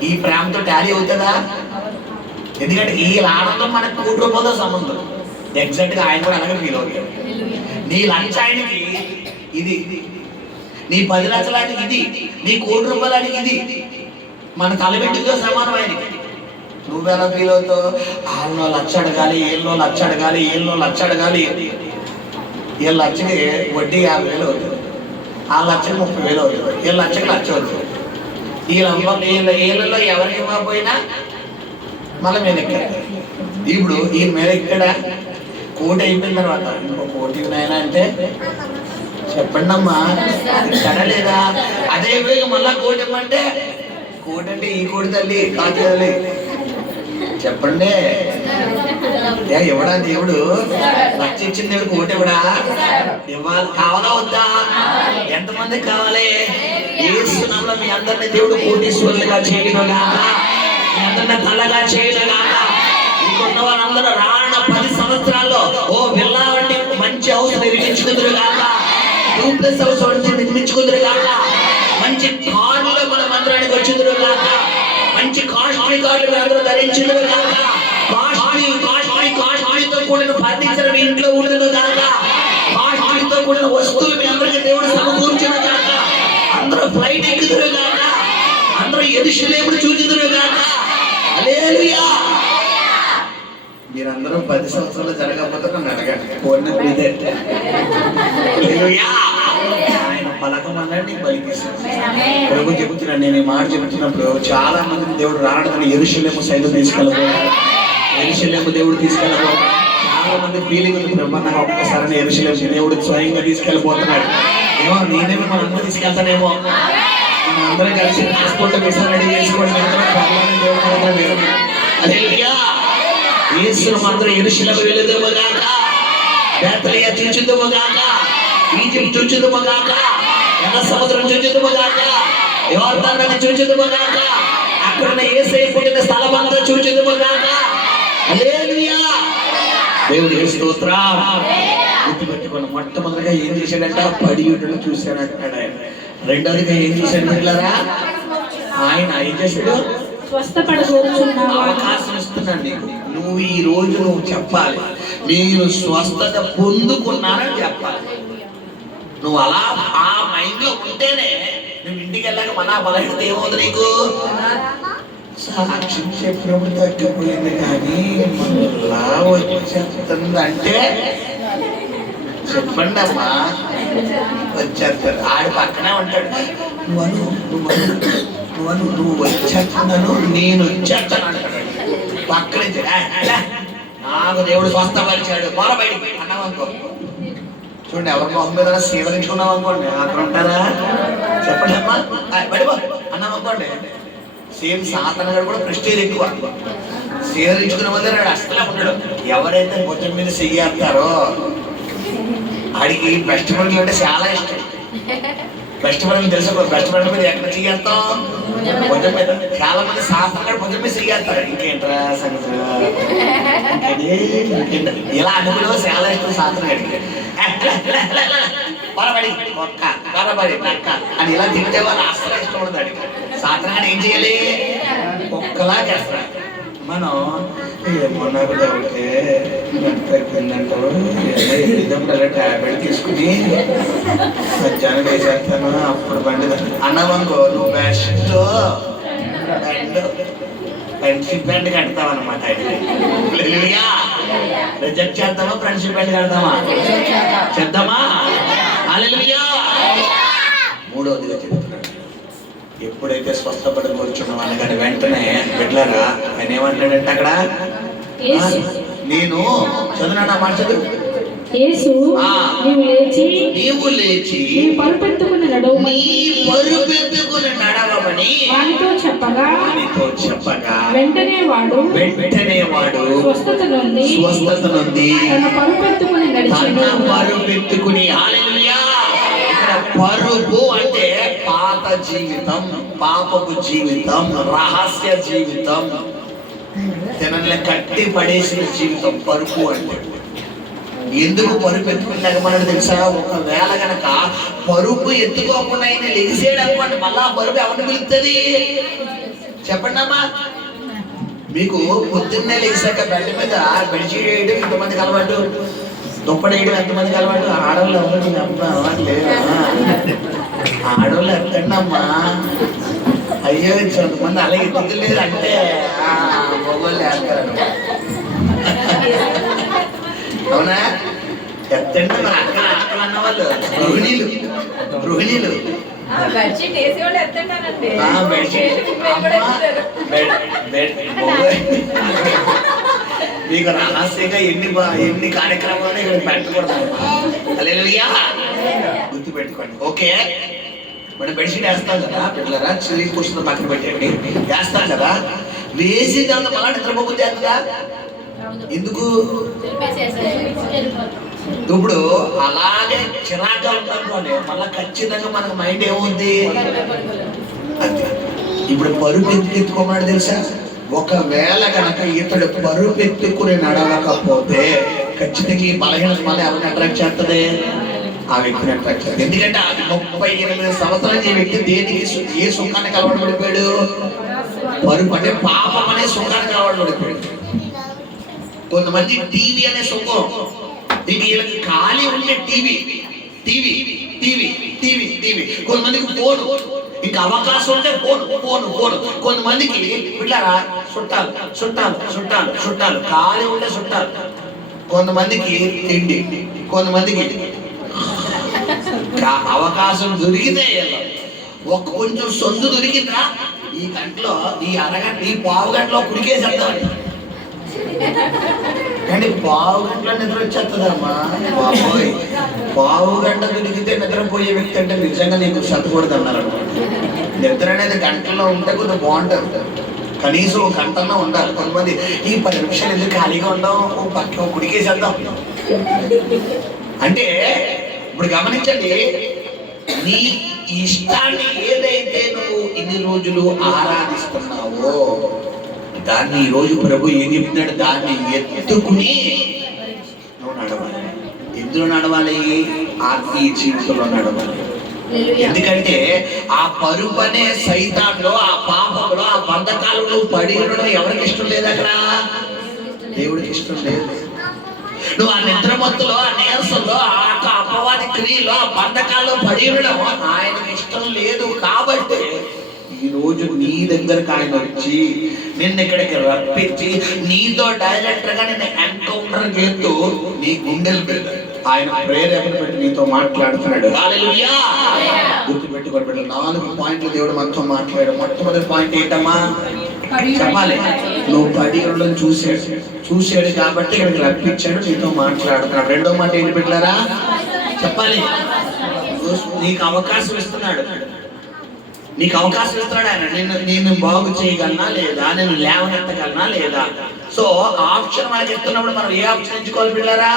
ఈ ప్రేమతో టాలీ అవుతుందా? ఎందుకంటే ఈ ఆనందం మనకు ₹1,00,00,000 సంబంధం. ఎగ్జాక్ట్గా ఆయన కూడా అలాగే ఫీల్ అవుతాడు. నీ లంచ్ ఆయనకి ఇది, నీ 10 లక్షల ఆయనకి ఇది, నీ ₹1,00,00,000 ఆయనకి ఇది. మన తలబెట్టుతో సమానం ఆయనకి. నువ్వెలా ఫీల్ అవుతావు? వాళ్ళలో 1,00,000 అడగాలి, ఏళ్ళలో 1,00,000 అడగాలి, ఏళ్ళలో 1,00,000 అడగాలి. 1,00,000కి వడ్డీ 50,000 అవుతుంది, 1,00,000కి 30,000 అవుతుంది, 1,00,000కి 1,00,000 అవుతుంది. ఏళ్ళలో ఎవరికి ఇవ్వకపోయినా మళ్ళీ మీద ఎక్కాడు. ఇప్పుడు ఈయన మీద ఎక్కడ కోటి అయిపోయిన తర్వాత ఇంకో కోటి నాయన అంటే చెప్పండి అమ్మా, కడలేదా? అదే మళ్ళా కోటి ఇవ్వమంటే కోటి అంటే ఈ కోటి తల్లి కాకి తల్లి. చెప్పండి, ఇవ్వడా దేవుడు? 1,00,000 ఇచ్చిన దేవుడు కోటి ఇవ్వడా? ఇవ్వాలి. కావాలా వద్దా? ఎంతమందికి కావాలి? యేసునామములో మీ అందరినీ దేవుడు కోటీశ్వరులుగా చేయనుగా, మీ అందరినీ తల్లగా చేయనుగా. ఇంకొన్న వాళ్ళందరూ రానున్న 10 సంవత్సరాల్లో ఓ విల్లా వంటి మంచి హౌస్ నిర్మించుకుందరు కాక, డూప్లెక్స్ హౌస్ వంటి నిర్మించుకుందరు కాక, మంచి కార్లో మన మందిరానికి వచ్చిందరు కాక, మంచి కాస్ట్లీ కార్లు అందరూ ధరించుదురు కాక, కాస్ట్లీతో కూడిన ఫర్నిచర్ మీ ఇంట్లో ఉండదు కాక, కాస్ట్లీతో కూడిన వస్తువులు మీ అందరికీ దేవుడు సమకూర్చును కాక, అందరూ ఫ్లైట్ ఎక్కుదురు కాక, అందరూ యెరూషలేమును చూచుదురు కాక. హల్లెలూయా. మీరందరూ 10 సంవత్సరాలు జరగకపోతే నన్ను అడగండి, కోరినప్పుడు ఇదే. ఆయన పలకం అన్నాడు, నీకు బలిపిస్తాను. ప్రభు చెబుతున్నాడు. నేను ఈ మాట చెబుతున్నప్పుడు చాలా మందిని దేవుడు రావడానికి యెరూషలేము సైతం తీసుకెళ్ళబోయాడు. యెరూషలేము దేవుడు తీసుకెళ్ళబోయాడు. చాలా మంది ఫీలింగ్ ఉంది, ప్రభు నాకు ఒక్కసారి యెరూషలేము దేవుడు స్వయంగా తీసుకెళ్ళబోతున్నాడు. ఏమో నేనేమో మనందరూ తీసుకెళ్తానేమో, మన అందరం కలిసి పాస్పోర్ట్ వీసా రెడీ చేసుకోవడం యేసును మాత్రం యెరూషలేము వెళుదుము గాక, బేత్లెహేము చూచుదుము గాక, ఈజిప్ట్ చూచుదుమగాక, ఎర్ర సముద్రం చూచుదుమగాక, యోర్దాను నది చూచుదుమగాక, అక్కడ యేసయ్య పుట్టిన స్థలం అంతా చూచుదుమగాక. హల్లెలూయా, దేవుడికి స్తోత్రం. గుర్తుపెట్టుకుని మొట్టమొదటిగా ఏం చేశాడంట? పడియుడును చూశాను అంటున్నాడు ఆయన. రెండోదిగా ఏం చేశాడు మిత్రులారా? ఆయన ఏం చేశాడు? అవకాశం ఇస్తున్నాడు నీకు. నువ్వు ఈ రోజు నువ్వు చెప్పాలి, నేను స్వస్థత పొందుకున్నానని చెప్పాలి. నువ్వు అలా ఆ మైండ్ లో ఉంటేనే నువ్వు ఇంటికి వెళ్ళాక మన బలహీనత ఏమవుతుంది నీకు? సాక్ష్యం చెప్పినప్పుడు తగ్గిపోయింది కానీ మళ్ళా వచ్చేస్తుంది అంటే చెప్పండి అమ్మా, వచ్చేస్తారు. ఆడి పక్కనే ఉంటాడు. నువ్వు వచ్చేస్తున్నాను, నేను వచ్చేస్తాను అంటాడు. పక్కన నాకు దేవుడు స్వస్థపరిచాడు పోర బయటికి అన్నామనుకో. చూడండి, ఎవరి మొహం మీద సేవరించుకున్నాం అనుకోండి, అక్కడ ఉంటారా? చెప్పండి అమ్మా, బడిపో అన్నామనుకోండి. సేమ్ సాతన గారు కూడా ప్రెస్టేజ్ ఎక్కువ. సేవరించుకున్న వల్ల అసలే ఉంటాడు. ఎవరైతే భుజం మీద చెయ్యేస్తారో ఆడికి బెస్ట్ ఫ్రెండ్ అంటే చాలా ఇష్టం. బెస్ట్ ఫ్రెండ్ తెలుసు, బెస్ట్ ఫ్రెండ్ మీద ఎక్కడ చెయ్యేస్తాం? భుజం మీద. చాలా మంది సాతన గారు భుజం మీద చెయ్యేస్తారు. ఇంకేంట్రా సంగతి ఇలా అనుకునే చాలా ఇష్టం సాతన గారికి. పొరబడి ఒక్క పొరబడి నక్క అని ఇలా తింటే వాళ్ళు అసలు ఇష్టం ఉండదు అడిగి. సాతన గారు ఏం చేయాలి? ఒక్కలా చేస్తాడు. మనం ఏమన్నా కూడా ఉంటే తగ్గిందంటారు, టాబ్లెట్ తీసుకుని మధ్యాహ్నం వేసేస్తాను అప్పుడు బండి అన్నామనుకో. నువ్వు బెస్ట్ ఫ్రెండ్షిప్ బ్యాండ్ కడతావు అనమాట. రిజెక్ట్ చేద్దామా? ఫ్రెండ్షిప్ బ్యాండ్ కడతామా? చేద్దామా? హల్లెలూయా. మూడవదిగా చెప్తున్నాడు, ఎప్పుడైతే స్వస్థపడి కూర్చున్నాం అనగానే వెంటనే బిడ్డలారా ఆయన ఏమంటాడంటే అక్కడ, నేను చదువునా మాట చదువు. నీవు లేచి పరుపెత్తుకుని నడవమని వానితో చెప్పగా వెంటనే వాడు స్వస్థత నుండి తన పరుపెత్తుకుని పరుపెత్తుకుని. హల్లెలూయా. పరుపు అంటే పాత జీవితం, పాపపు జీవితం, రహస్య జీవితం, జనాన్ని కట్టి పడేసిన జీవితం పరుపు అంటే. ఎందుకు పరుపు ఎత్తుకున్నాక మనకు తెలుసా? ఒకవేళ కనుక పరుపు ఎత్తుకోకుండా ఆయన లెగిసేడు అనుకోండి, మళ్ళా పరుపు ఎవరిని పిలుస్తుంది? చెప్పండి అమ్మా. మీకు పొద్దున్నే లెగిసాక బెడ్ మీద బెడ్షీట్ వేయడం ఇంతమందికి అలవాటు, దుప్పటి వేయడం ఎంతమందికి అలవాటు? ఆడవాళ్ళు ఎవరు అలవాటు లేదు. ఆడవాళ్ళు ఎత్తండి అమ్మా. అయ్యో కొంతమంది అలాగే ఎత్తుకోలేదు అంటే మొగోళ్ళు వేస్తారు. అవునా? ఎత్తండి. మన అక్కలు అన్నవాళ్ళు గృహిణీలు మీకు రహస్యంగా ఎన్ని కార్యక్రమాలు ఇక్కడ పెట్టకూడదు. హల్లెలూయా. గుర్తు పెట్టుకోండి. ఓకే, మనం బెడ్షీట్ వేస్తాం కదా పిల్లరా, చిల్లి కూర్చున్న పక్కన పెట్టండి, వేస్తాం కదా. వేసి దాంట్లో మళ్ళా నిద్రపోతే చేస్తుందా? ఎందుకు? ఇప్పుడు అలాగే చిరాగ్గా ఉంటానుకోండి, మళ్ళా ఖచ్చితంగా మనకు మైండ్ ఏమవుద్ది? అంతే. ఇప్పుడు పరుపు ఎత్తుకోమన్నాడు తెలుసా? ఒకవేళ కనుక ఇతడు పరుపు ఎత్తుకుని నడవకపోతే ఖచ్చితంగా ఈ బలహీనత మళ్ళీ ఎవరిని అట్రాక్ట్ చేస్తుంది? ఆ వ్యక్తిని అట్రాక్ట్ చేస్తుంది. ఎందుకంటే 38 సంవత్సరాలు ఈ వ్యక్తి దేనికి, ఏ సుఖానికి అలవాటు పడిపోయాడు? పరుపు అంటే పాపం అనే సుఖానికి అలవాటు పడిపోయాడు. కొంతమంది టీవీ అనే సుఖం, ఇంక వీళ్ళకి ఖాళీ ఉండే టీవీ. కొంతమందికి ఫోను, ఇంకా అవకాశం ఉంటే ఫోను. కొంతమందికి పిల్లరా చుట్టాలు ఖాళీ ఉండే చుట్టాలు. కొంతమందికి తిండి, కొంతమందికి అవకాశం దొరికితే కొంచెం సొందు దొరికిందా ఈ గంటలో, ఈ అరగంట, ఈ పావు గంటలో కుడికేసేద్దామని. కానీ పావు గంటలో నిద్ర వచ్చేస్తుందమ్మా బాబోయ్. పావు గంట దొరికితే నిద్రపోయే వ్యక్తి అంటే నిజంగా నీకు చదవకూడదు అన్నారు. నిద్ర అనేది గంటలో ఉంటే కొంచెం బాగుంటుంది. కనీసం ఒక గంటలో ఉండాలి. కొంతమంది ఈ 10 నిమిషాలు ఎందుకు ఖాళీగా ఉందాం, పక్క కుడికేసేద్దాం అంటే ఇప్పుడు గమనించండి, నీ ఇష్టాన్ని ఏదైతే నువ్వు ఇన్ని రోజులు ఆరాధిస్తున్నావో దాన్ని ఈ రోజు ప్రభు ఏం చెప్తున్నాడు, దాన్ని ఎత్తుకుని నువ్వు నడవాలి. ఎందులో నడవాలి? ఆత్మీయ జీవితంలో నడవాలి. ఎందుకంటే ఆ పరుపు అనే సైతాన్లో, ఆ పాపంలో, ఆ బంధకాలలో పడి ఉండడం ఎవరికి ఇష్టం లేదు? అక్కడ దేవుడికి ఇష్టం లేదు. నువ్వు ఆ నిద్రమత్తులో, ఆ నీరసంలో, ఆ అపవాది క్రియలో, ఆ బంధకాల్లో పడి ఉండడం ఆయనకి ఇష్టం లేదు. కాబట్టి ఈ రోజు నీ దగ్గరకు ఆయన వచ్చి నిన్ను ఇక్కడికి రప్పించి నీతో డైరెక్టర్ గా నిన్ను ఎన్కౌంటర్ చేస్తూ నీ గుండెలు పెద్ద ఆయన ప్రేరేపణ పెట్టి నీతో మాట్లాడుతున్నాడు. హల్లెలూయా. గుర్తుపెట్టుకోండి బిడ్డ, 4 పాయింట్లు దేవుడు మనతో మాట్లాడాడు. మొట్టమొదటి పాయింట్ ఏంటమ్మా చెప్పాలి? నువ్వు పడిగలను చూసాడు కాబట్టి ఇక్కడికి రప్పించాడు, నీతో మాట్లాడుతున్నాడు. రెండో మాట ఏంటి బిడ్డలారా చెప్పాలి? నీకు అవకాశం ఇస్తున్నాడు. నీకు అవకాశం ఇస్తున్నాడు ఆయన. నేను బాగు చేయగలనా లేదా, నేను లేవనెత్తగలనా లేదా? సో ఆప్షన్ మనకి ఇస్తున్నప్పుడు మనం ఏ ఆప్షన్ ఎంచుకోవాలి పిల్లరా?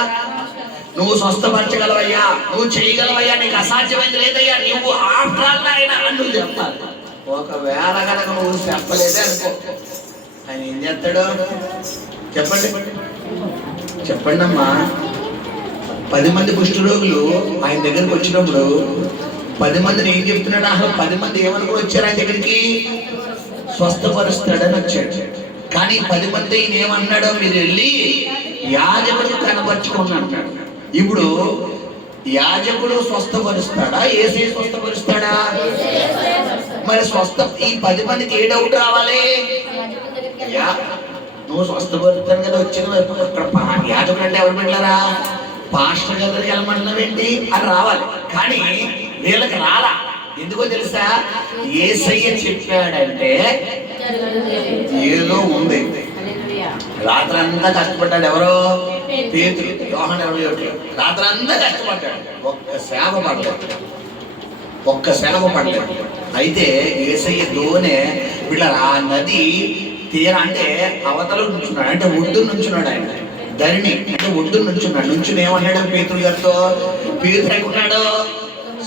నువ్వు స్వస్థపరచగలవయ్యా, నువ్వు చేయగలవయ్యా, నీకు అసాధ్యమైంది లేదయ్యా, నువ్వు ఆప్షన్ ఆయన నువ్వు చెప్తాను. ఒకవేళ కనుక నువ్వు చెప్పలేదే అనుకో, ఆయన ఏం చేస్తాడు చెప్పండి? చెప్పండి అమ్మా. 10 మంది కుష్ఠరోగులు ఆయన దగ్గరికి వచ్చినప్పుడు 10 మందిని ఏం చెప్తున్నాడు? అసలు 10 మంది ఏమనుకుని వచ్చారు ఆయన దగ్గరికి? స్వస్థపరుస్తాడని వచ్చాడు. కానీ 10 మంది ఈయన ఏమన్నాడో, మీరు వెళ్ళి యాజకుడు కనపరుచుకోండి అంటాడు. ఇప్పుడు యాజకుడు స్వస్థపరుస్తాడా, యేసయ్య స్వస్థపరుస్తాడా? మరి ఈ 10 మందికి ఏ డౌట్ రావాలి? నువ్వు స్వస్థపరుస్తాను కదా వచ్చిన అక్కడ యాజకుడు అంటే ఎవరు పెట్టారా? పాస్టర్ దగ్గరికి వెళ్ళమంటున్నావు ఏంటి అని రావాలి. కానీ వీళ్ళకి రాలా. ఎందుకో తెలుసా? యేసయ్య చెప్పాడంటే ఏదో ఉంది. రాత్రంతా కష్టపడ్డాడు. ఎవరో పేతురు, యోహాను ఎవరు? రాత్రంతా కష్టపడ్డాడు, ఒక్క సేవ పడలేదు. అయితే యేసయ్య దోనె వీళ్ళ ఆ నది తీరా అంటే అవతల నుంచున్నాడు, అంటే ఒడ్డు నుంచున్నాడు. ఆయన ధరణి అంటే ఒడ్డు నుంచున్నాడు. నుంచుని ఏమన్నాడు పేతురు గారితో? పేతురు ఎక్కడున్నాడు?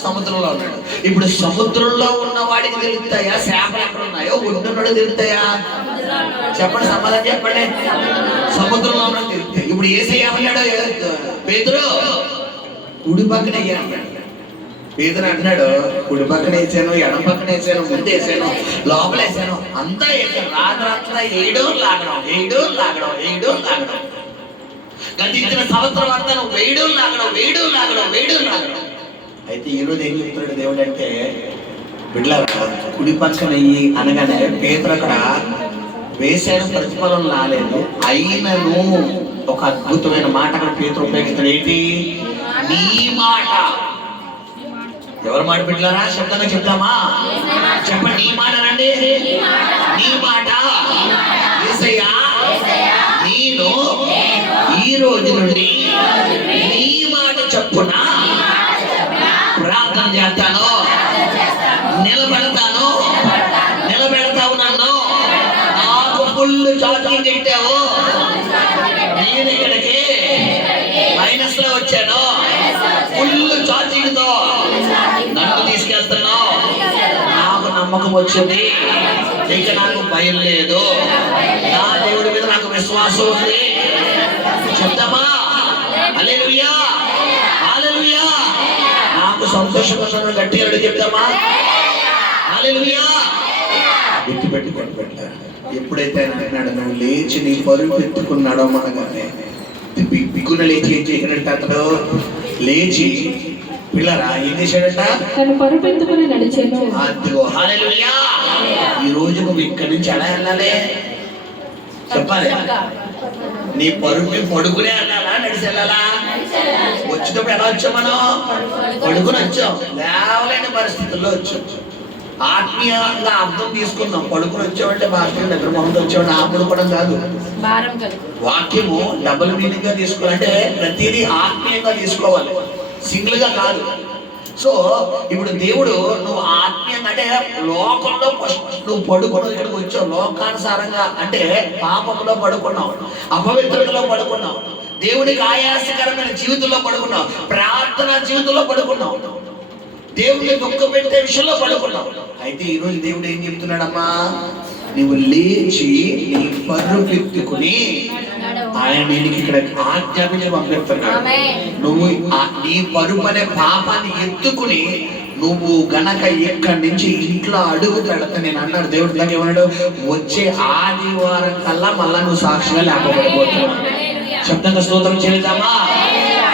సముద్రంలో ఉన్నాడు. ఇప్పుడు సముద్రంలో ఉన్న వాడికి తెలుస్తాయా చేపలు ఎక్కడ ఉన్నాయో? ఒడ్డున్నాడు తెలుస్తాయా? చెప్పండి, సమాధానం చెప్పండి. సముద్రంలో ఉన్నాడు తెలుస్తాయి. ఇప్పుడు యేసయ్య ఏమన్నాడు? పేతురు కుడి పక్కన అన్నాడు. పేతురు అంటున్నాడు, కుడి పక్కన వేసాను, ఎడం పక్కన వేసాను, ముందు వేసాను, లోపల వేసాను, అంతా వేసాను. రాత్రంతా ఏడో లాగడం గతించిన సంవత్సరం అంతా నువ్వు వేయడం లాగడం. అయితే ఈరోజు ఏం చెప్తున్నాడు దేవుడు అంటే, బిడ్డలారా కుడి పక్కన అనగానే పేతురు అక్కడ వేసాను, ప్రతిఫలం రాలేదు. అయినను ఒక అద్భుతమైన మాట అక్కడ పేతురు ఉపయోగిస్తాడు. ఏంటి? నీ మాట. ఎవరి మాట బిడ్డలారా? శబ్దంగా చెప్తామా? చెప్పండి, నీ మాట రండి. నీ మాట. యేసయ్యా నేను ఈ రోజు నుండి నీ మాట చొప్పున ప్రార్థన చేస్తాను, నిలబెడతావు నన్ను. నాకు ఫుల్ చార్జింగ్ పెట్టావు. నేను ఇక్కడికి మైనస్ లో వచ్చాను, ఫుల్ చార్జింగ్ తో నన్ను తీసుకెళ్తున్నావు. నాకు నమ్మకం వచ్చింది, ఇక నాకు భయం లేదు, నా దేవుడి మీద నాకు విశ్వాసం ఉంది. చెప్తామా? హల్లెలూయా, హల్లెలూయా. నాకు సంతోషంగా గట్టిగా చెప్తామా? హల్లెలూయా. గుర్తుపెట్టుకోండి పెట్టారు. ఎప్పుడైతే అన్నాడు, నువ్వు లేచి నీ పరుగు పెట్టుకున్నాడో మనగానే బిగ్గున లేచి ఏం చేయగలంటే అతడు లేచి పిల్లరా ఏం చేశాడంట? తన పరుగు పెట్టుకుని నడిచాడు. అదిగో హల్లెలూయా. ఈ రోజు నువ్వు ఇక్కడి నుంచి ఎలా వెళ్ళాలి చెప్పాలి? నీ పరుగు పడుకునే వెళ్ళాలా, నడిచి వెళ్ళాలా? వచ్చినప్పుడు ఎలా వచ్చాం? మనం పడుకుని వచ్చాం, లేవలేని పరిస్థితుల్లో వచ్చాం. ఆత్మీయంగా అర్థం తీసుకుందాం. పడుకుని వచ్చామంటే భాష నిద్ర మొహంతో వచ్చామంటే ఆ పడుకోవడం కాదు. వాక్యము డబుల్ మీనింగ్ గా తీసుకోవాలంటే ప్రతిదీ ఆత్మీయంగా తీసుకోవాలి, సింగిల్ గా కాదు. సో ఇప్పుడు దేవుడు నువ్వు ఆత్మీయంగా అంటే లోకంలో నువ్వు పడుకున్నావు, ఇక్కడికి వచ్చావు లోకానుసారంగా అంటే పాపంలో పడుకున్నావు, అపవిత్రతలో పడుకున్నావు. దేవునికి ఆయాసకరమైన జీవితంలో పడుకున్నావు, ప్రార్థన జీవితంలో పడుకున్నావు, దేవుడిని దుఃఖ పెట్టే విషయంలో పడుకున్నావు. అయితే ఈరోజు దేవుడు ఏం చెప్తున్నాడమ్మా, నువ్వు లేచి నీ పరుపెత్తుకుని ఆయన నేను ఇక్కడ ఆజ్ఞాపించి పంపిస్తున్నాడు. నువ్వు నీ పరుపు అనే పాపాన్ని ఎత్తుకుని నువ్వు గనక ఇక్కడి నుంచి ఇంట్లో అడుగు పెడతా నేను అన్నాడు దేవుడు. దాకా ఏమన్నాడు, వచ్చే ఆదివారం కల్లా మళ్ళా నువ్వు సాక్షిగా లేకపోతున్నావు. శబ్దంగా స్తోత్రం చేద్దామా.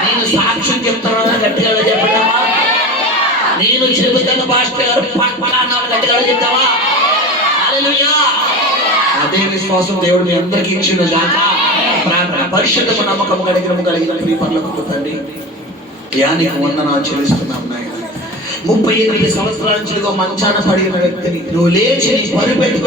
నేను సాక్ష్యం చెప్తున్నా గట్టిగా చెప్పండమ్మా. నేను చెబుతున్న పాస్టర్ గారు గట్టిగా చెప్తావా. హల్లెలూయా. అదే విశ్వాసం దేవుడు మీ అందరికీ ఇచ్చిన గాక. ప్రార్థన. పరిశుద్ధము నమ్మకము కలిగిన ప్రియ పరలోకపు తండ్రి, యానికి వందనాలు చెల్లిస్తున్నాం నాయన. 38 సంవత్సరాల నుంచి మంచాన పడిన వ్యక్తిని నువ్వు లేచి నీ పరుపెట్టుకు